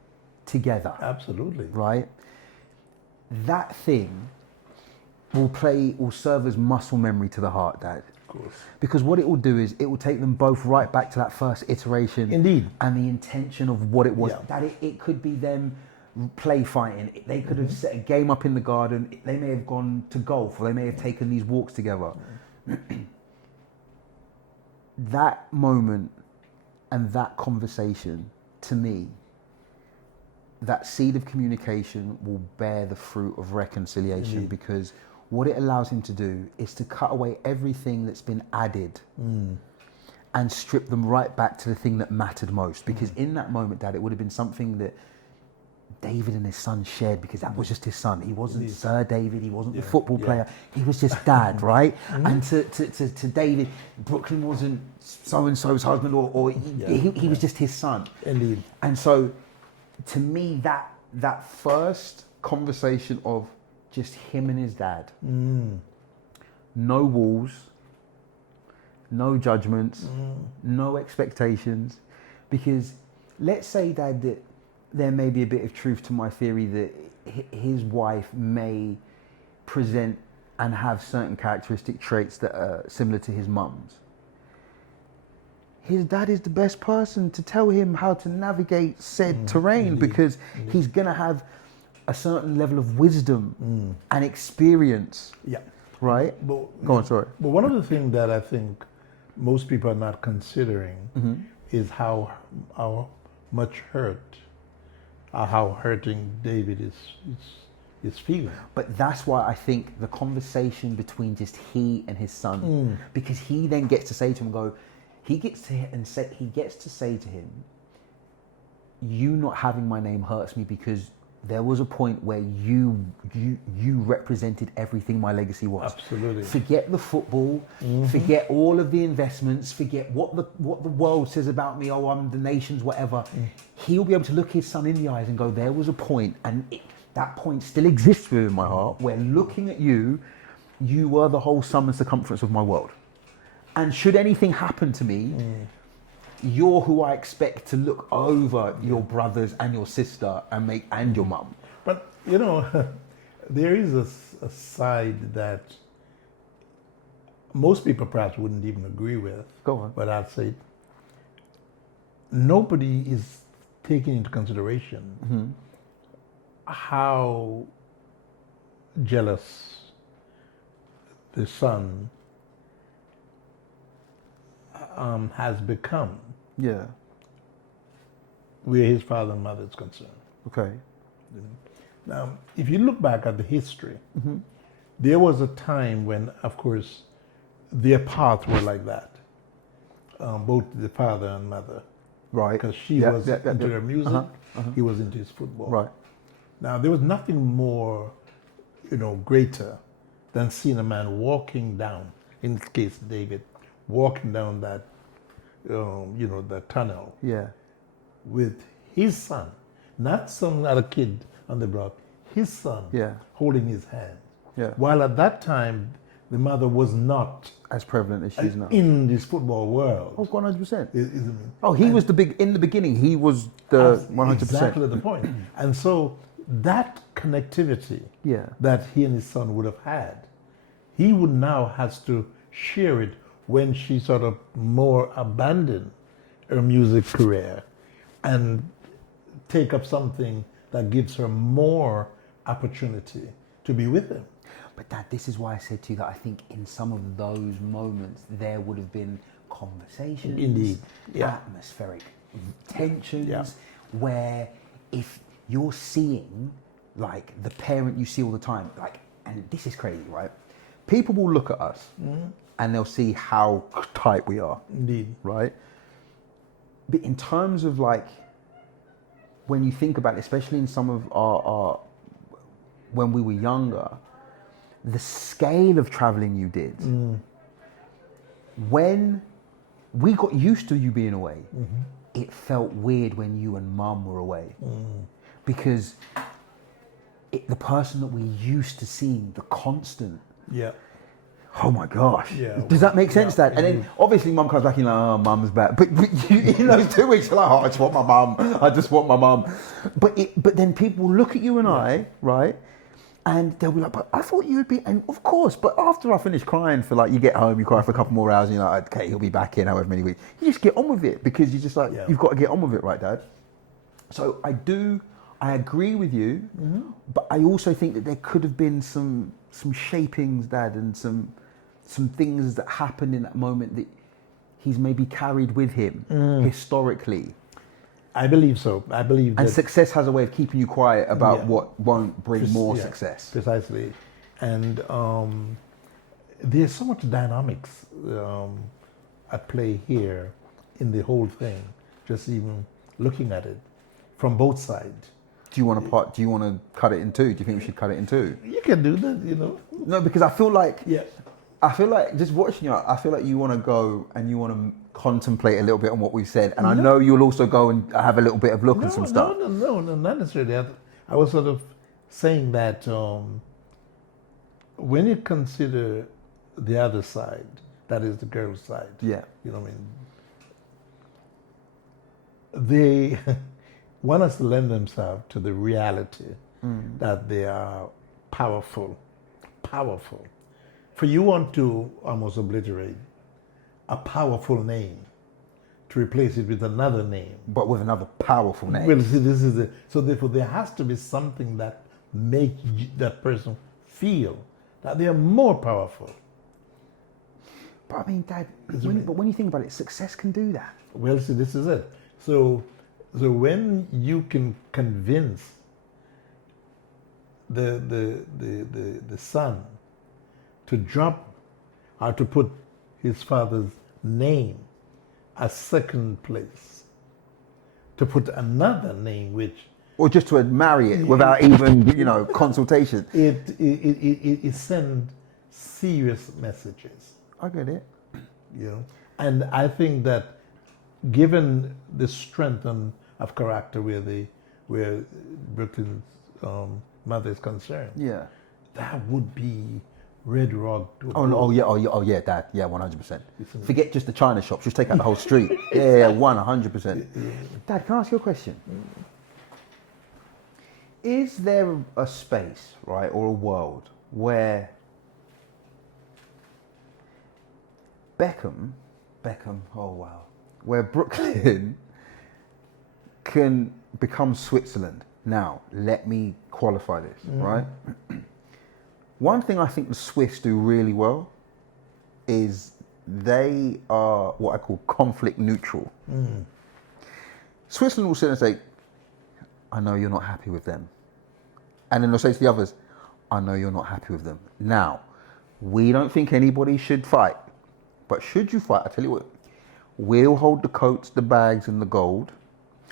together. Absolutely. Right? That thing will serve as muscle memory to the heart, Dad. Of course. Because what it will do is it will take them both right back to that first iteration. Indeed. And the intention of what it was. Yeah. That it could be them play fighting. They could have set a game up in the garden. They may have gone to golf, or they may have taken these walks together. that moment and that conversation, to me, that seed of communication will bear the fruit of reconciliation. Indeed. Because what it allows him to do is to cut away everything that's been added and strip them right back to the thing that mattered most. Because in that moment, Dad, it would have been something that David and his son shared, because that was just his son. He wasn't Sir David, he wasn't the football player, he was just Dad, right? And to David, Brooklyn wasn't so-and-so's husband, or he was just his son. Indeed. And so, to me, that first conversation of just him and his dad, no walls, no judgments, no expectations, because let's say, Dad, that there may be a bit of truth to my theory that his wife may present and have certain characteristic traits that are similar to his mum's. His dad is the best person to tell him how to navigate said terrain, because he's going to have a certain level of wisdom and experience. Yeah. Right? But, Go on, sorry. But one of the things that I think most people are not considering is how much hurt, how hurting David is feeling. But that's why I think the conversation between just he and his son, because he then gets to say to him, he gets to say to him, you not having my name hurts me, because there was a point where you represented everything my legacy was. Absolutely. Forget the football, forget all of the investments, forget what the world says about me, oh, I'm the nation's whatever. He'll be able to look his son in the eyes and go, there was a point, and that point still exists within my heart, where looking at you, you were the whole sum and circumference of my world. And should anything happen to me, you're who I expect to look over your brothers and your sister and your mum. But, there is a side that most people perhaps wouldn't even agree with. Go on. But I'd say nobody is taking into consideration how jealous the son has become. Yeah. Where his father and mother is concerned. Okay. Now, if you look back at the history, there was a time when, of course, their paths were like that. Both the father and mother. Right. Because she was into her music, he was into his football. Right. Now, there was nothing more, greater than seeing a man walking down, in this case, David, walking down that, that tunnel. Yeah. With his son, not some other kid on the block, his son, holding his hand. Yeah. While at that time, the mother was not as prevalent as she is now in this football world. Oh, 100%. Isn't it? Oh, he was in the beginning, he was the 100%. Exactly the point. And so that connectivity that he and his son would have had, he would now has to share it when she sort of more abandoned her music career and take up something that gives her more opportunity to be with him. But Dad, this is why I said to you that I think in some of those moments there would have been conversations, Indeed. atmospheric tensions, where if you're seeing like the parent you see all the time, like, and this is crazy, right? People will look at us and they'll see how tight we are. Indeed. Right? But in terms of like, when you think about it, especially in some of our when we were younger, the scale of traveling you did, when we got used to you being away, it felt weird when you and Mum were away. Because the person that we used to seeing, the constant, oh my gosh. Yeah. Does that make sense, Dad? And then obviously Mum comes back and you're like, oh, Mum's back. But you, in those 2 weeks, you're like, oh, I just want my mum. I just want my mum. But then people look at you and I, right? And they'll be like, but I thought you would be, and of course, but after I finish crying for like, you get home, you cry for a couple more hours and you're like, okay, he'll be back in however many weeks. You just get on with it because you're just like, you've got to get on with it, right, Dad? So I agree with you, but I also think that there could have been some shapings, Dad, and some things that happened in that moment that he's maybe carried with him historically. I believe so. I believe And that success has a way of keeping you quiet about what won't bring more success. Precisely. And there's so much dynamics at play here in the whole thing, just even looking at it from both sides. Do you want to cut it in two? Do you think we should cut it in two? You can do that, No, because I feel like Yeah. I feel like just watching you, I feel like you want to go and you want to contemplate a little bit on what we've said, and I know you'll also go and have a little bit of look at some stuff. No, not necessarily. I was sort of saying that when you consider the other side, that is the girl's side. Yeah. You know what I mean? They want us to lend themselves to the reality that they are powerful. For you want to almost obliterate a powerful name to replace it with another name. But with another powerful name. Well, see, this is it. So therefore, there has to be something that makes that person feel that they are more powerful. But I mean, Dad, when you think about it, success can do that. Well, see, this is it. So when you can convince the son to drop or to put his father's name as second place, to put another name which, or just to marry it without even consultation. it sends serious messages. I get it. And I think that given the strength of character where Brooklyn's mother is concerned, that would be red rug. Oh yeah, Dad. Yeah, 100%. Forget just the China shops. Just take out the whole street. Yeah, 100%. Dad, can I ask you a question? Is there a space, right, or a world where Beckham, oh wow, where Brooklyn can become Switzerland? Now, let me qualify this, right? One thing I think the Swiss do really well is they are what I call conflict neutral. Switzerland will sit and say, I know you're not happy with them. And then they'll say to the others, I know you're not happy with them. Now, we don't think anybody should fight. But should you fight, I tell you what, we'll hold the coats, the bags, and the gold.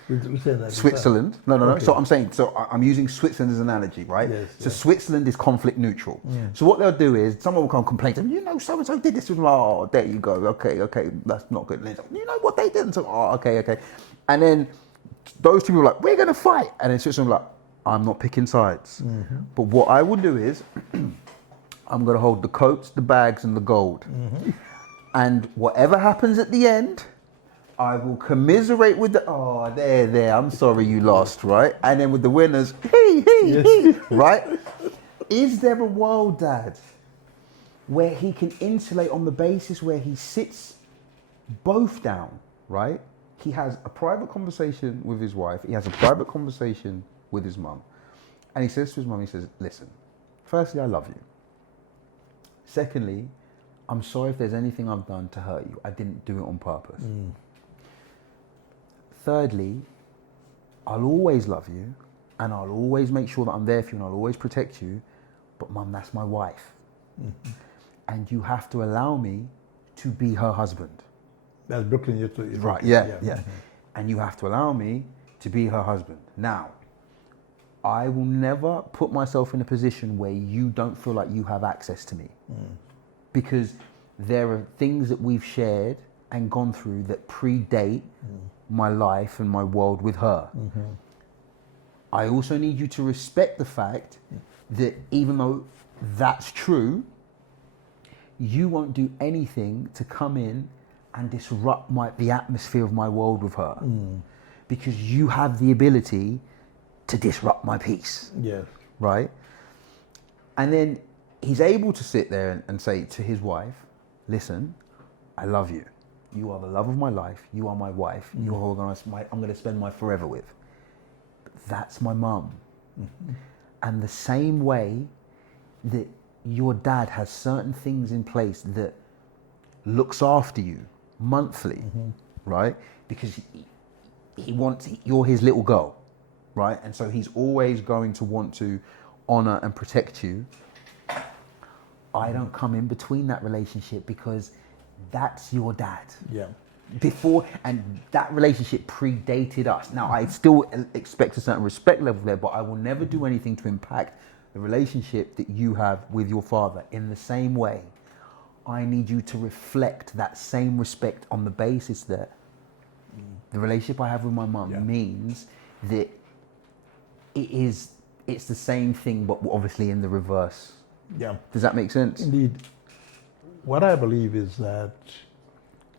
We said that Switzerland. No. Okay. So I'm using Switzerland as an analogy, right? Yes, so Switzerland is conflict neutral. So what they'll do is someone will come complain to them, so-and-so did this. Oh, there you go. Okay, that's not good. And you know what they did? And so, okay. And then those two people are like, we're going to fight. And then Switzerland will be like, I'm not picking sides. But what I will do is I'm going to hold the coats, the bags, and the gold. And whatever happens at the end, I will commiserate with there, I'm sorry you lost, right? And then with the winners, hey, right? Is there a world, Dad, where he can insulate on the basis where he sits both down, right? He has a private conversation with his wife, he has a private conversation with his mum. And he says to his mum, he says, listen, firstly, I love you. Secondly, I'm sorry if there's anything I've done to hurt you. I didn't do it on purpose. Thirdly, I'll always love you and I'll always make sure that I'm there for you and I'll always protect you. But Mum, that's my wife. And you have to allow me to be her husband. That's Brooklyn. Right, yeah. And you have to allow me to be her husband. Now, I will never put myself in a position where you don't feel like you have access to me. Because there are things that we've shared and gone through that predate my life and my world with her. I also need you to respect the fact that even though that's true, you won't do anything to come in and disrupt the atmosphere of my world with her. Because you have the ability to disrupt my peace. Yes. Right? And then he's able to sit there and say to his wife, listen, I love you. You are the love of my life. You are my wife. You are I'm going to spend my forever with. But that's my mum. And the same way that your dad has certain things in place that looks after you, monthly, right? Because he wants, you're his little girl, right? And so he's always going to want to honor and protect you. I don't come in between that relationship because that's your dad. Yeah. Before, and that relationship predated us. Now, I still expect a certain respect level there, but I will never do anything to impact the relationship that you have with your father. In the same way, I need you to reflect that same respect on the basis that the relationship I have with my mum means that it's the same thing, but obviously in the reverse. Yeah. Does that make sense? Indeed. What I believe is that...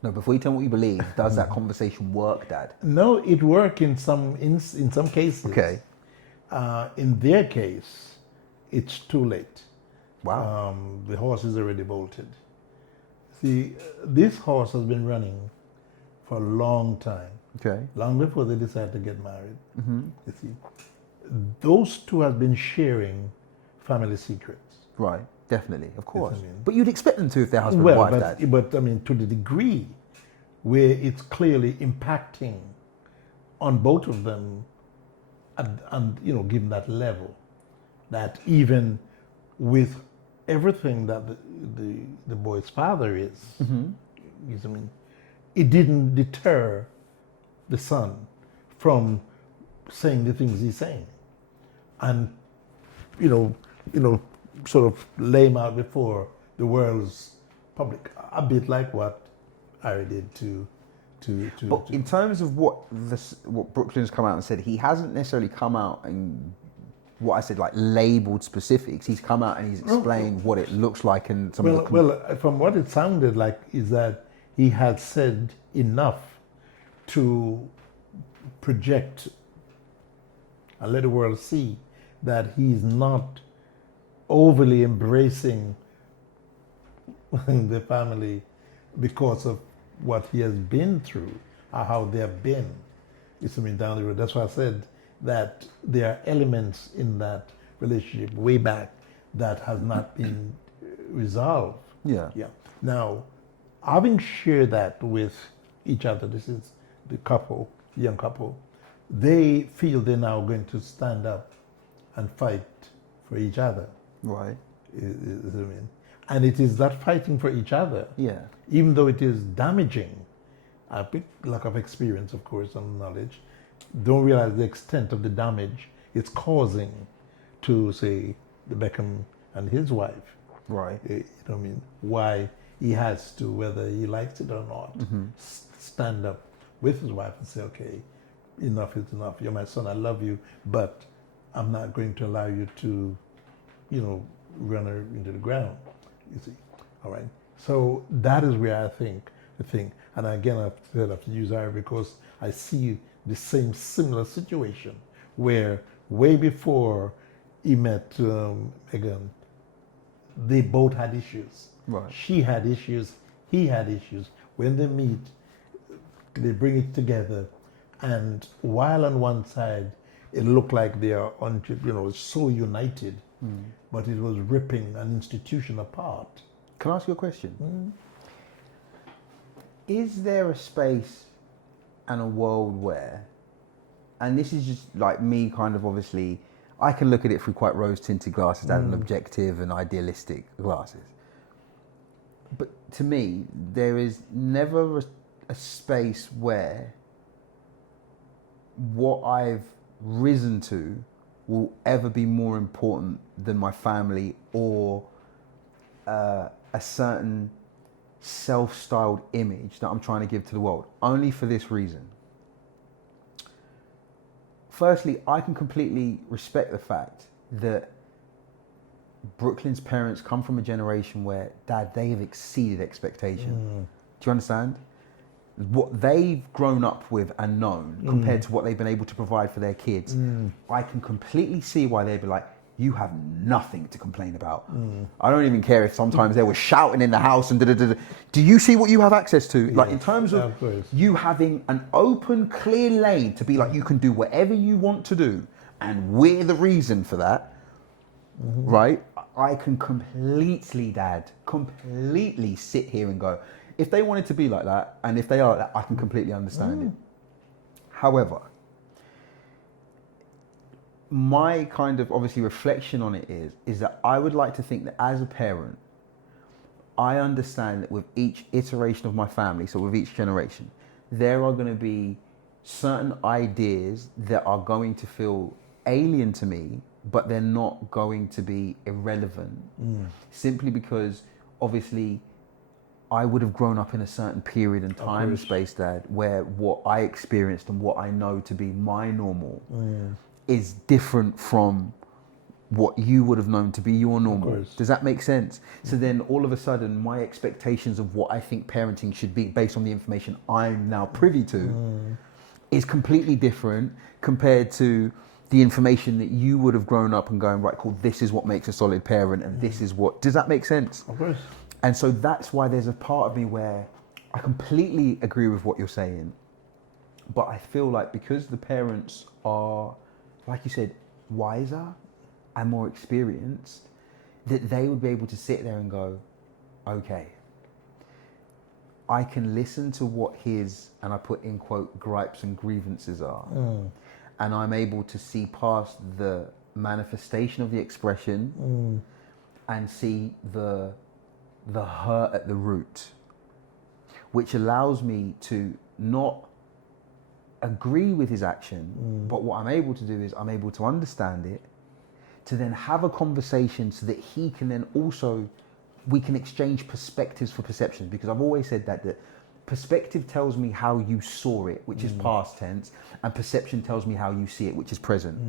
No, before you tell me what you believe, does that conversation work, Dad? No, it worked in some cases. Okay. In their case, it's too late. Wow. The horse is already bolted. See, this horse has been running for a long time. Okay. Long before they decided to get married. You see, those two have been sharing family secrets. Right. Definitely, of course. Yes, I mean. But you'd expect them to if they're husband and wife, Dad. But I mean, to the degree where it's clearly impacting on both of them, and you know, given that level, that even with everything that the boy's father is, you see, I mean, it didn't deter the son from saying the things he's saying, and you know, sort of lay him out before the world's public, a bit like what Harry did to. But in terms of what Brooklyn's come out and said, he hasn't necessarily come out and what I said, like labelled specifics. He's come out and he's explained what it looks like and some of the... Well, from what it sounded like is that he had said enough to project and let the world see that he's not overly embracing the family because of what he has been through or how they have been. It's something down the road. That's why I said that there are elements in that relationship way back that has not been resolved. Yeah. Yeah. Now, having shared that with each other, this is the couple, young couple, they feel they're now going to stand up and fight for each other. Right. And it is that fighting for each other, even though it is damaging, a big lack of experience, of course, and knowledge, don't realize the extent of the damage it's causing to, say, the Beckham and his wife. Right. You know what I mean? Why he has to, whether he likes it or not, stand up with his wife and say, okay, enough is enough. You're my son, I love you, but I'm not going to allow you to, you know, run her into the ground, you see. All right. So that is where I think the thing, and again, I've said I have to use Ira because I see the same similar situation where way before he met Megan, they both had issues. Right. She had issues, he had issues. When they meet, they bring it together, and while on one side it looked like they are, so united, but it was ripping an institution apart. Can I ask you a question? Is there a space and a world where, and this is just like me kind of obviously, I can look at it through quite rose-tinted glasses and an objective and idealistic glasses. But to me, there is never a space where what I've risen to will ever be more important than my family or a certain self-styled image that I'm trying to give to the world, only for this reason. Firstly, I can completely respect the fact that Brooklyn's parents come from a generation where, Dad, they have exceeded expectation. Do you understand? What they've grown up with and known compared to what they've been able to provide for their kids, I can completely see why they'd be like, you have nothing to complain about. I don't even care if sometimes they were shouting in the house and da-da-da-da. Do you see what you have access to? Like in terms of you having an open, clear lane to be like, you can do whatever you want to do and we're the reason for that, right? I can completely, Dad, completely sit here and go, if they wanted to be like that, and if they are like that, I can completely understand it. However, my kind of obviously reflection on it is that I would like to think that as a parent, I understand that with each iteration of my family, so with each generation, there are going to be certain ideas that are going to feel alien to me, but they're not going to be irrelevant. Simply because obviously I would have grown up in a certain period and time and space, Dad, where what I experienced and what I know to be my normal is different from what you would have known to be your normal. Does that make sense? So then all of a sudden my expectations of what I think parenting should be based on the information I'm now privy to is completely different compared to the information that you would have grown up and going, right, cool, this is what makes a solid parent and this is what, does that make sense? Of course. And so that's why there's a part of me where I completely agree with what you're saying, but I feel like because the parents are, like you said, wiser and more experienced, that they would be able to sit there and go, okay, I can listen to what his, and I put in quote, gripes and grievances are, and I'm able to see past the manifestation of the expression and see the hurt at the root, which allows me to not agree with his action, but what I'm able to do is I'm able to understand it, to then have a conversation so that he can then also, we can exchange perspectives for perceptions, because I've always said that perspective tells me how you saw it, which is past tense, and perception tells me how you see it, which is present.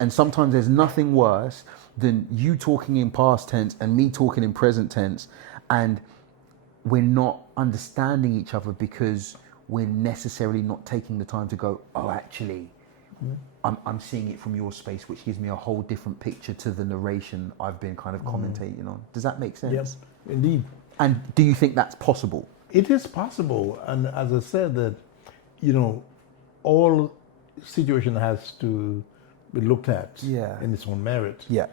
And sometimes there's nothing worse than you talking in past tense and me talking in present tense, and we're not understanding each other because we're necessarily not taking the time to go, oh, actually, I'm seeing it from your space, which gives me a whole different picture to the narration I've been kind of commentating on. Does that make sense? Yes, indeed. And do you think that's possible? It is possible. And as I said, that, all situation has to be looked at in its own merit. Yeah.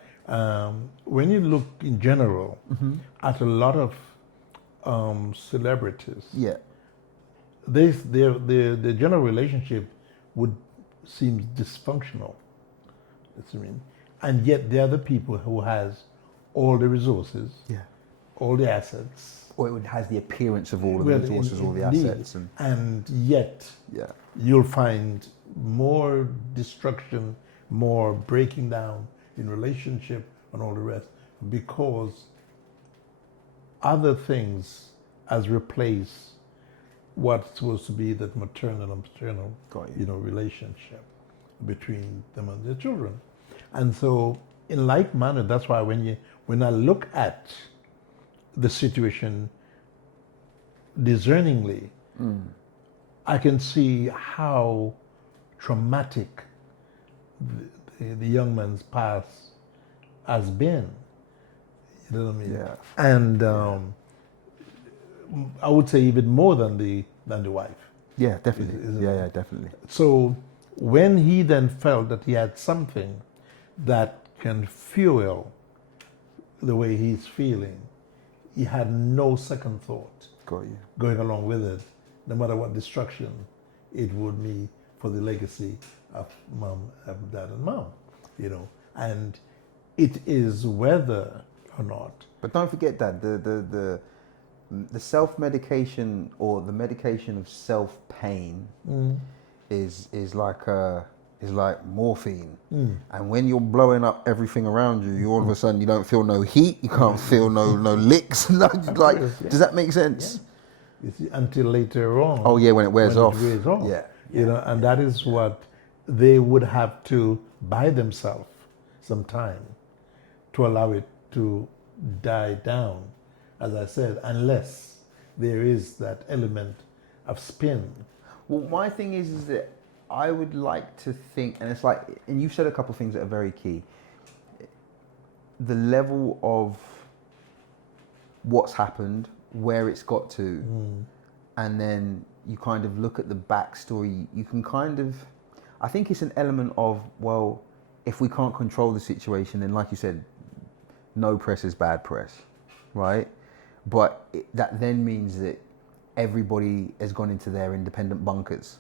When you look in general at a lot of celebrities, the general relationship would seem dysfunctional. That's what I mean. And yet they're the people who has all the resources, all the assets. Or it has the appearance of all of the resources, all the assets. And yet you'll find more destruction, more breaking down in relationship and all the rest, because other things has replaced what's supposed to be that maternal and paternal, relationship between them and their children. And so, in like manner, that's why when I look at the situation discerningly, I can see how traumatic the young man's past has been. You know what I mean? Yeah. And I would say even more than the wife. Yeah, definitely. Yeah, definitely. So when he then felt that he had something that can fuel the way he's feeling, he had no second thought going along with it, no matter what destruction it would be for the legacy of dad and mom, and it is whether or not. But don't forget that the self-medication or the medication of self-pain is like morphine. And when you're blowing up everything around you, all of a sudden you don't feel no heat, you can't feel no licks. Does that make sense? You see, until later on. Oh yeah, when it wears off. Yeah. And that is what they would have to buy themselves some time to allow it to die down, as I said, unless there is that element of spin. Well, my thing is that I would like to think, and it's like, and you've said a couple of things that are very key. The level of what's happened, where it's got to, and then you kind of look at the backstory. You can kind of, I think it's an element of, well, if we can't control the situation, then like you said, no press is bad press, right? But that then means that everybody has gone into their independent bunkers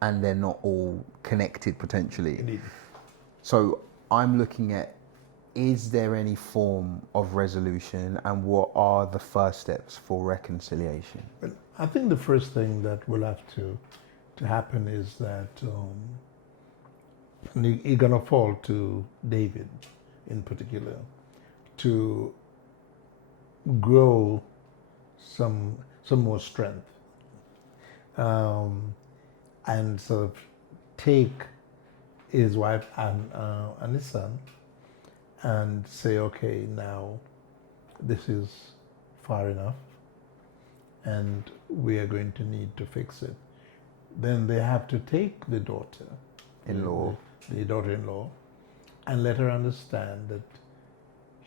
and they're not all connected potentially. Indeed. So I'm looking at, is there any form of resolution and what are the first steps for reconciliation? Well, I think the first thing that will have to happen is that you're going to fall to David in particular to grow some more strength and sort of take his wife and his son and say, okay, now this is far enough and we are going to need to fix it. Then they have to take the daughter-in-law, the daughter-in-law, and let her understand that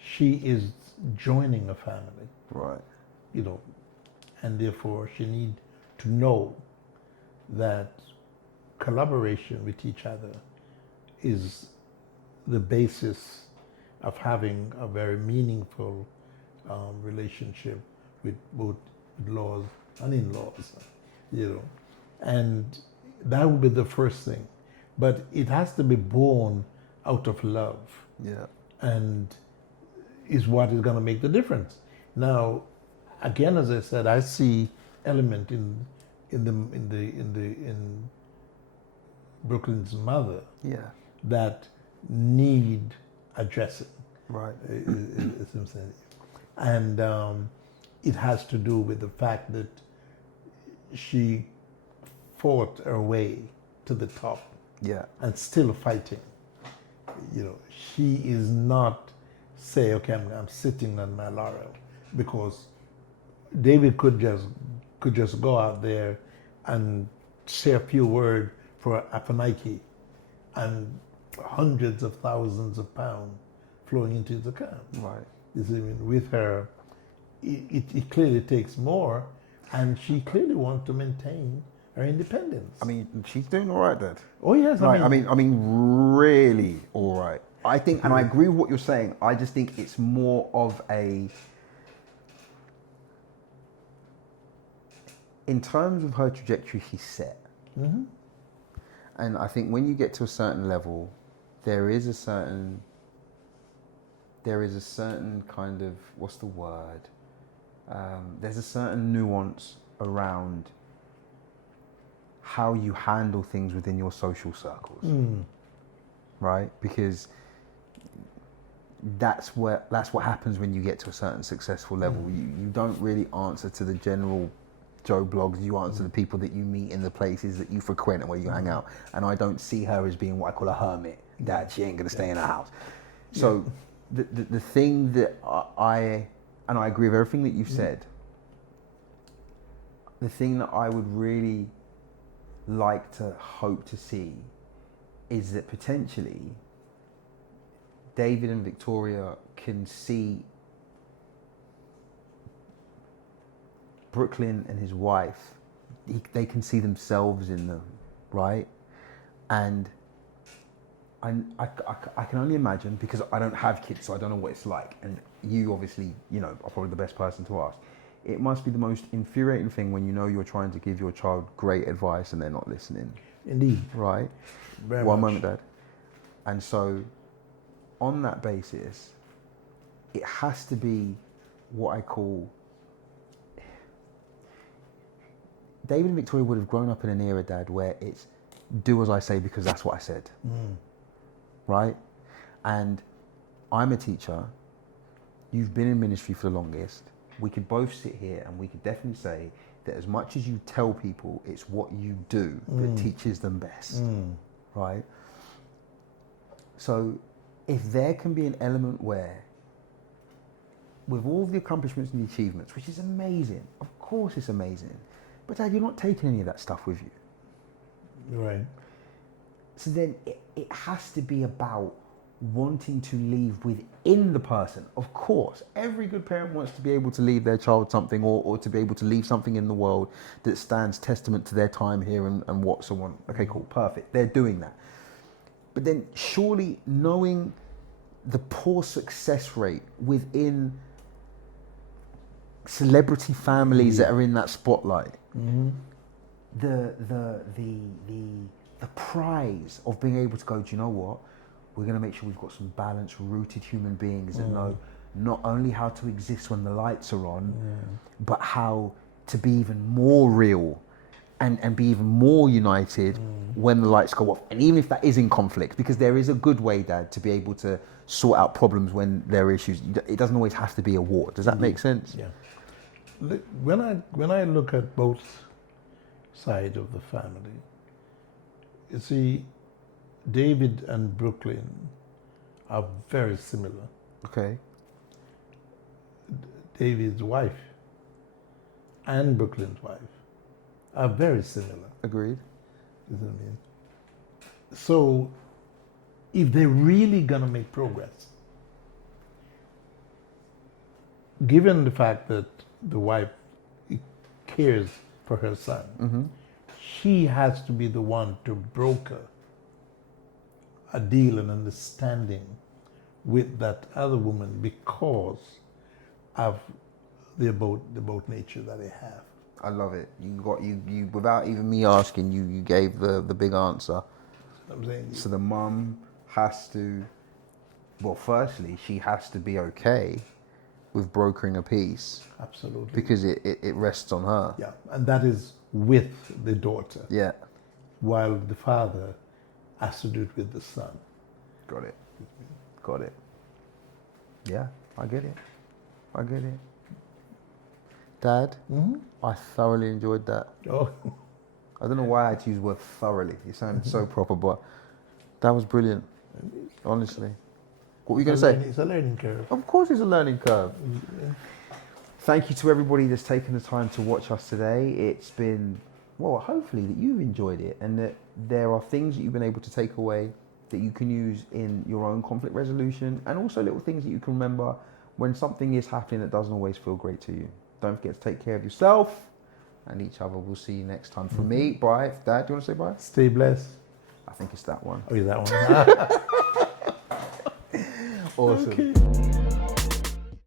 she is joining a family. Right. You know, and therefore she needs to know that collaboration with each other is the basis of having a very meaningful relationship with both laws and in-laws, you know. And that would be the first thing. But it has to be born out of love. Yeah. And is what is going to make the difference. Now, again, as I said, I see element in Brooklyn's mother that need addressing. Right. And it has to do with the fact that she fought her way to the top. Yeah. And still fighting. You know, she is not say, okay, I'm sitting on my laurel, because David could just go out there and say a few words for Nike, and hundreds of thousands of pounds flowing into his account. Right. You see, I mean, with her, it clearly takes more, and she clearly wants to maintain her independence. I mean, she's doing all right, Dad. Oh yes, Right. I mean, really all right. I think, and I agree with what you're saying. I just think it's more of a, in terms of her trajectory, she's set. Mm-hmm. And I think when you get to a certain level, there is a certain kind of, what's the word? There's a certain nuance around how you handle things within your social circles, right? Because that's what happens when you get to a certain successful level. You don't really answer to the general Joe blogs. You answer to the people that you meet in the places that you frequent and where you hang out. And I don't see her as being what I call a hermit, that she ain't gonna stay in her house. So the thing that I agree with everything that you've said, the thing that I would really like to hope to see is that potentially David and Victoria can see Brooklyn and his wife, they can see themselves in them, right? And I can only imagine, because I don't have kids, so I don't know what it's like. And you obviously, you know, are probably the best person to ask. It must be the most infuriating thing when you know you're trying to give your child great advice and they're not listening. Indeed. Right? Very One much. moment, Dad. And so, on that basis, it has to be what I call... David and Victoria would have grown up in an era, Dad, where it's do as I say because that's what I said. Right? And I'm a teacher. You've been in ministry for the longest. We could both sit here and we could definitely say that as much as you tell people, it's what you do that teaches them best. Right? So if there can be an element where, with all the accomplishments and the achievements, which is amazing, of course it's amazing, but Dad, you're not taking any of that stuff with you. Right. So then it has to be about wanting to leave within the person. Of course, every good parent wants to be able to leave their child something, or to be able to leave something in the world that stands testament to their time here and what so on. Okay, cool, perfect. They're doing that. But then surely knowing the poor success rate within celebrity families that are in that spotlight. Mm-hmm. The prize of being able to go, do you know what? We're going to make sure we've got some balanced, rooted human beings that know not only how to exist when the lights are on, but how to be even more real and be even more united when the lights go off. And even if that is in conflict, because there is a good way, Dad, to be able to sort out problems when there are issues. It doesn't always have to be a war. Does that make sense? Yeah. When I look at both sides of the family, you see, David and Brooklyn are very similar. Okay. David's wife and Brooklyn's wife are very similar. Agreed. You know what I mean? So, if they're really gonna make progress, given the fact that the wife cares for her son, she has to be the one to broker a deal and understanding with that other woman because of the both nature that they have. I love it. You without even me asking, you gave the big answer. I'm saying, So the mum has to, well, firstly, she has to be okay with brokering a peace absolutely. because it rests on her. Yeah, and that is with the daughter, Yeah. while the father has to do it with the son. Got it. Got it. Yeah, I get it. I get it. Dad, I thoroughly enjoyed that. Oh, I don't know why I had to use the word thoroughly. It sounds so proper, but that was brilliant. Honestly. What were you going to say? it's a learning curve. Of course it's a learning curve. Thank you to everybody that's taken the time to watch us today. It's been, well, hopefully that you've enjoyed it and that there are things that you've been able to take away that you can use in your own conflict resolution, and also little things that you can remember when something is happening that doesn't always feel great to you. Don't forget to take care of yourself and each other. We'll see you next time. From me, bye. Dad, do you want to say bye? Stay blessed. I think it's that one. Oh, yeah, that one. Awesome. Okay.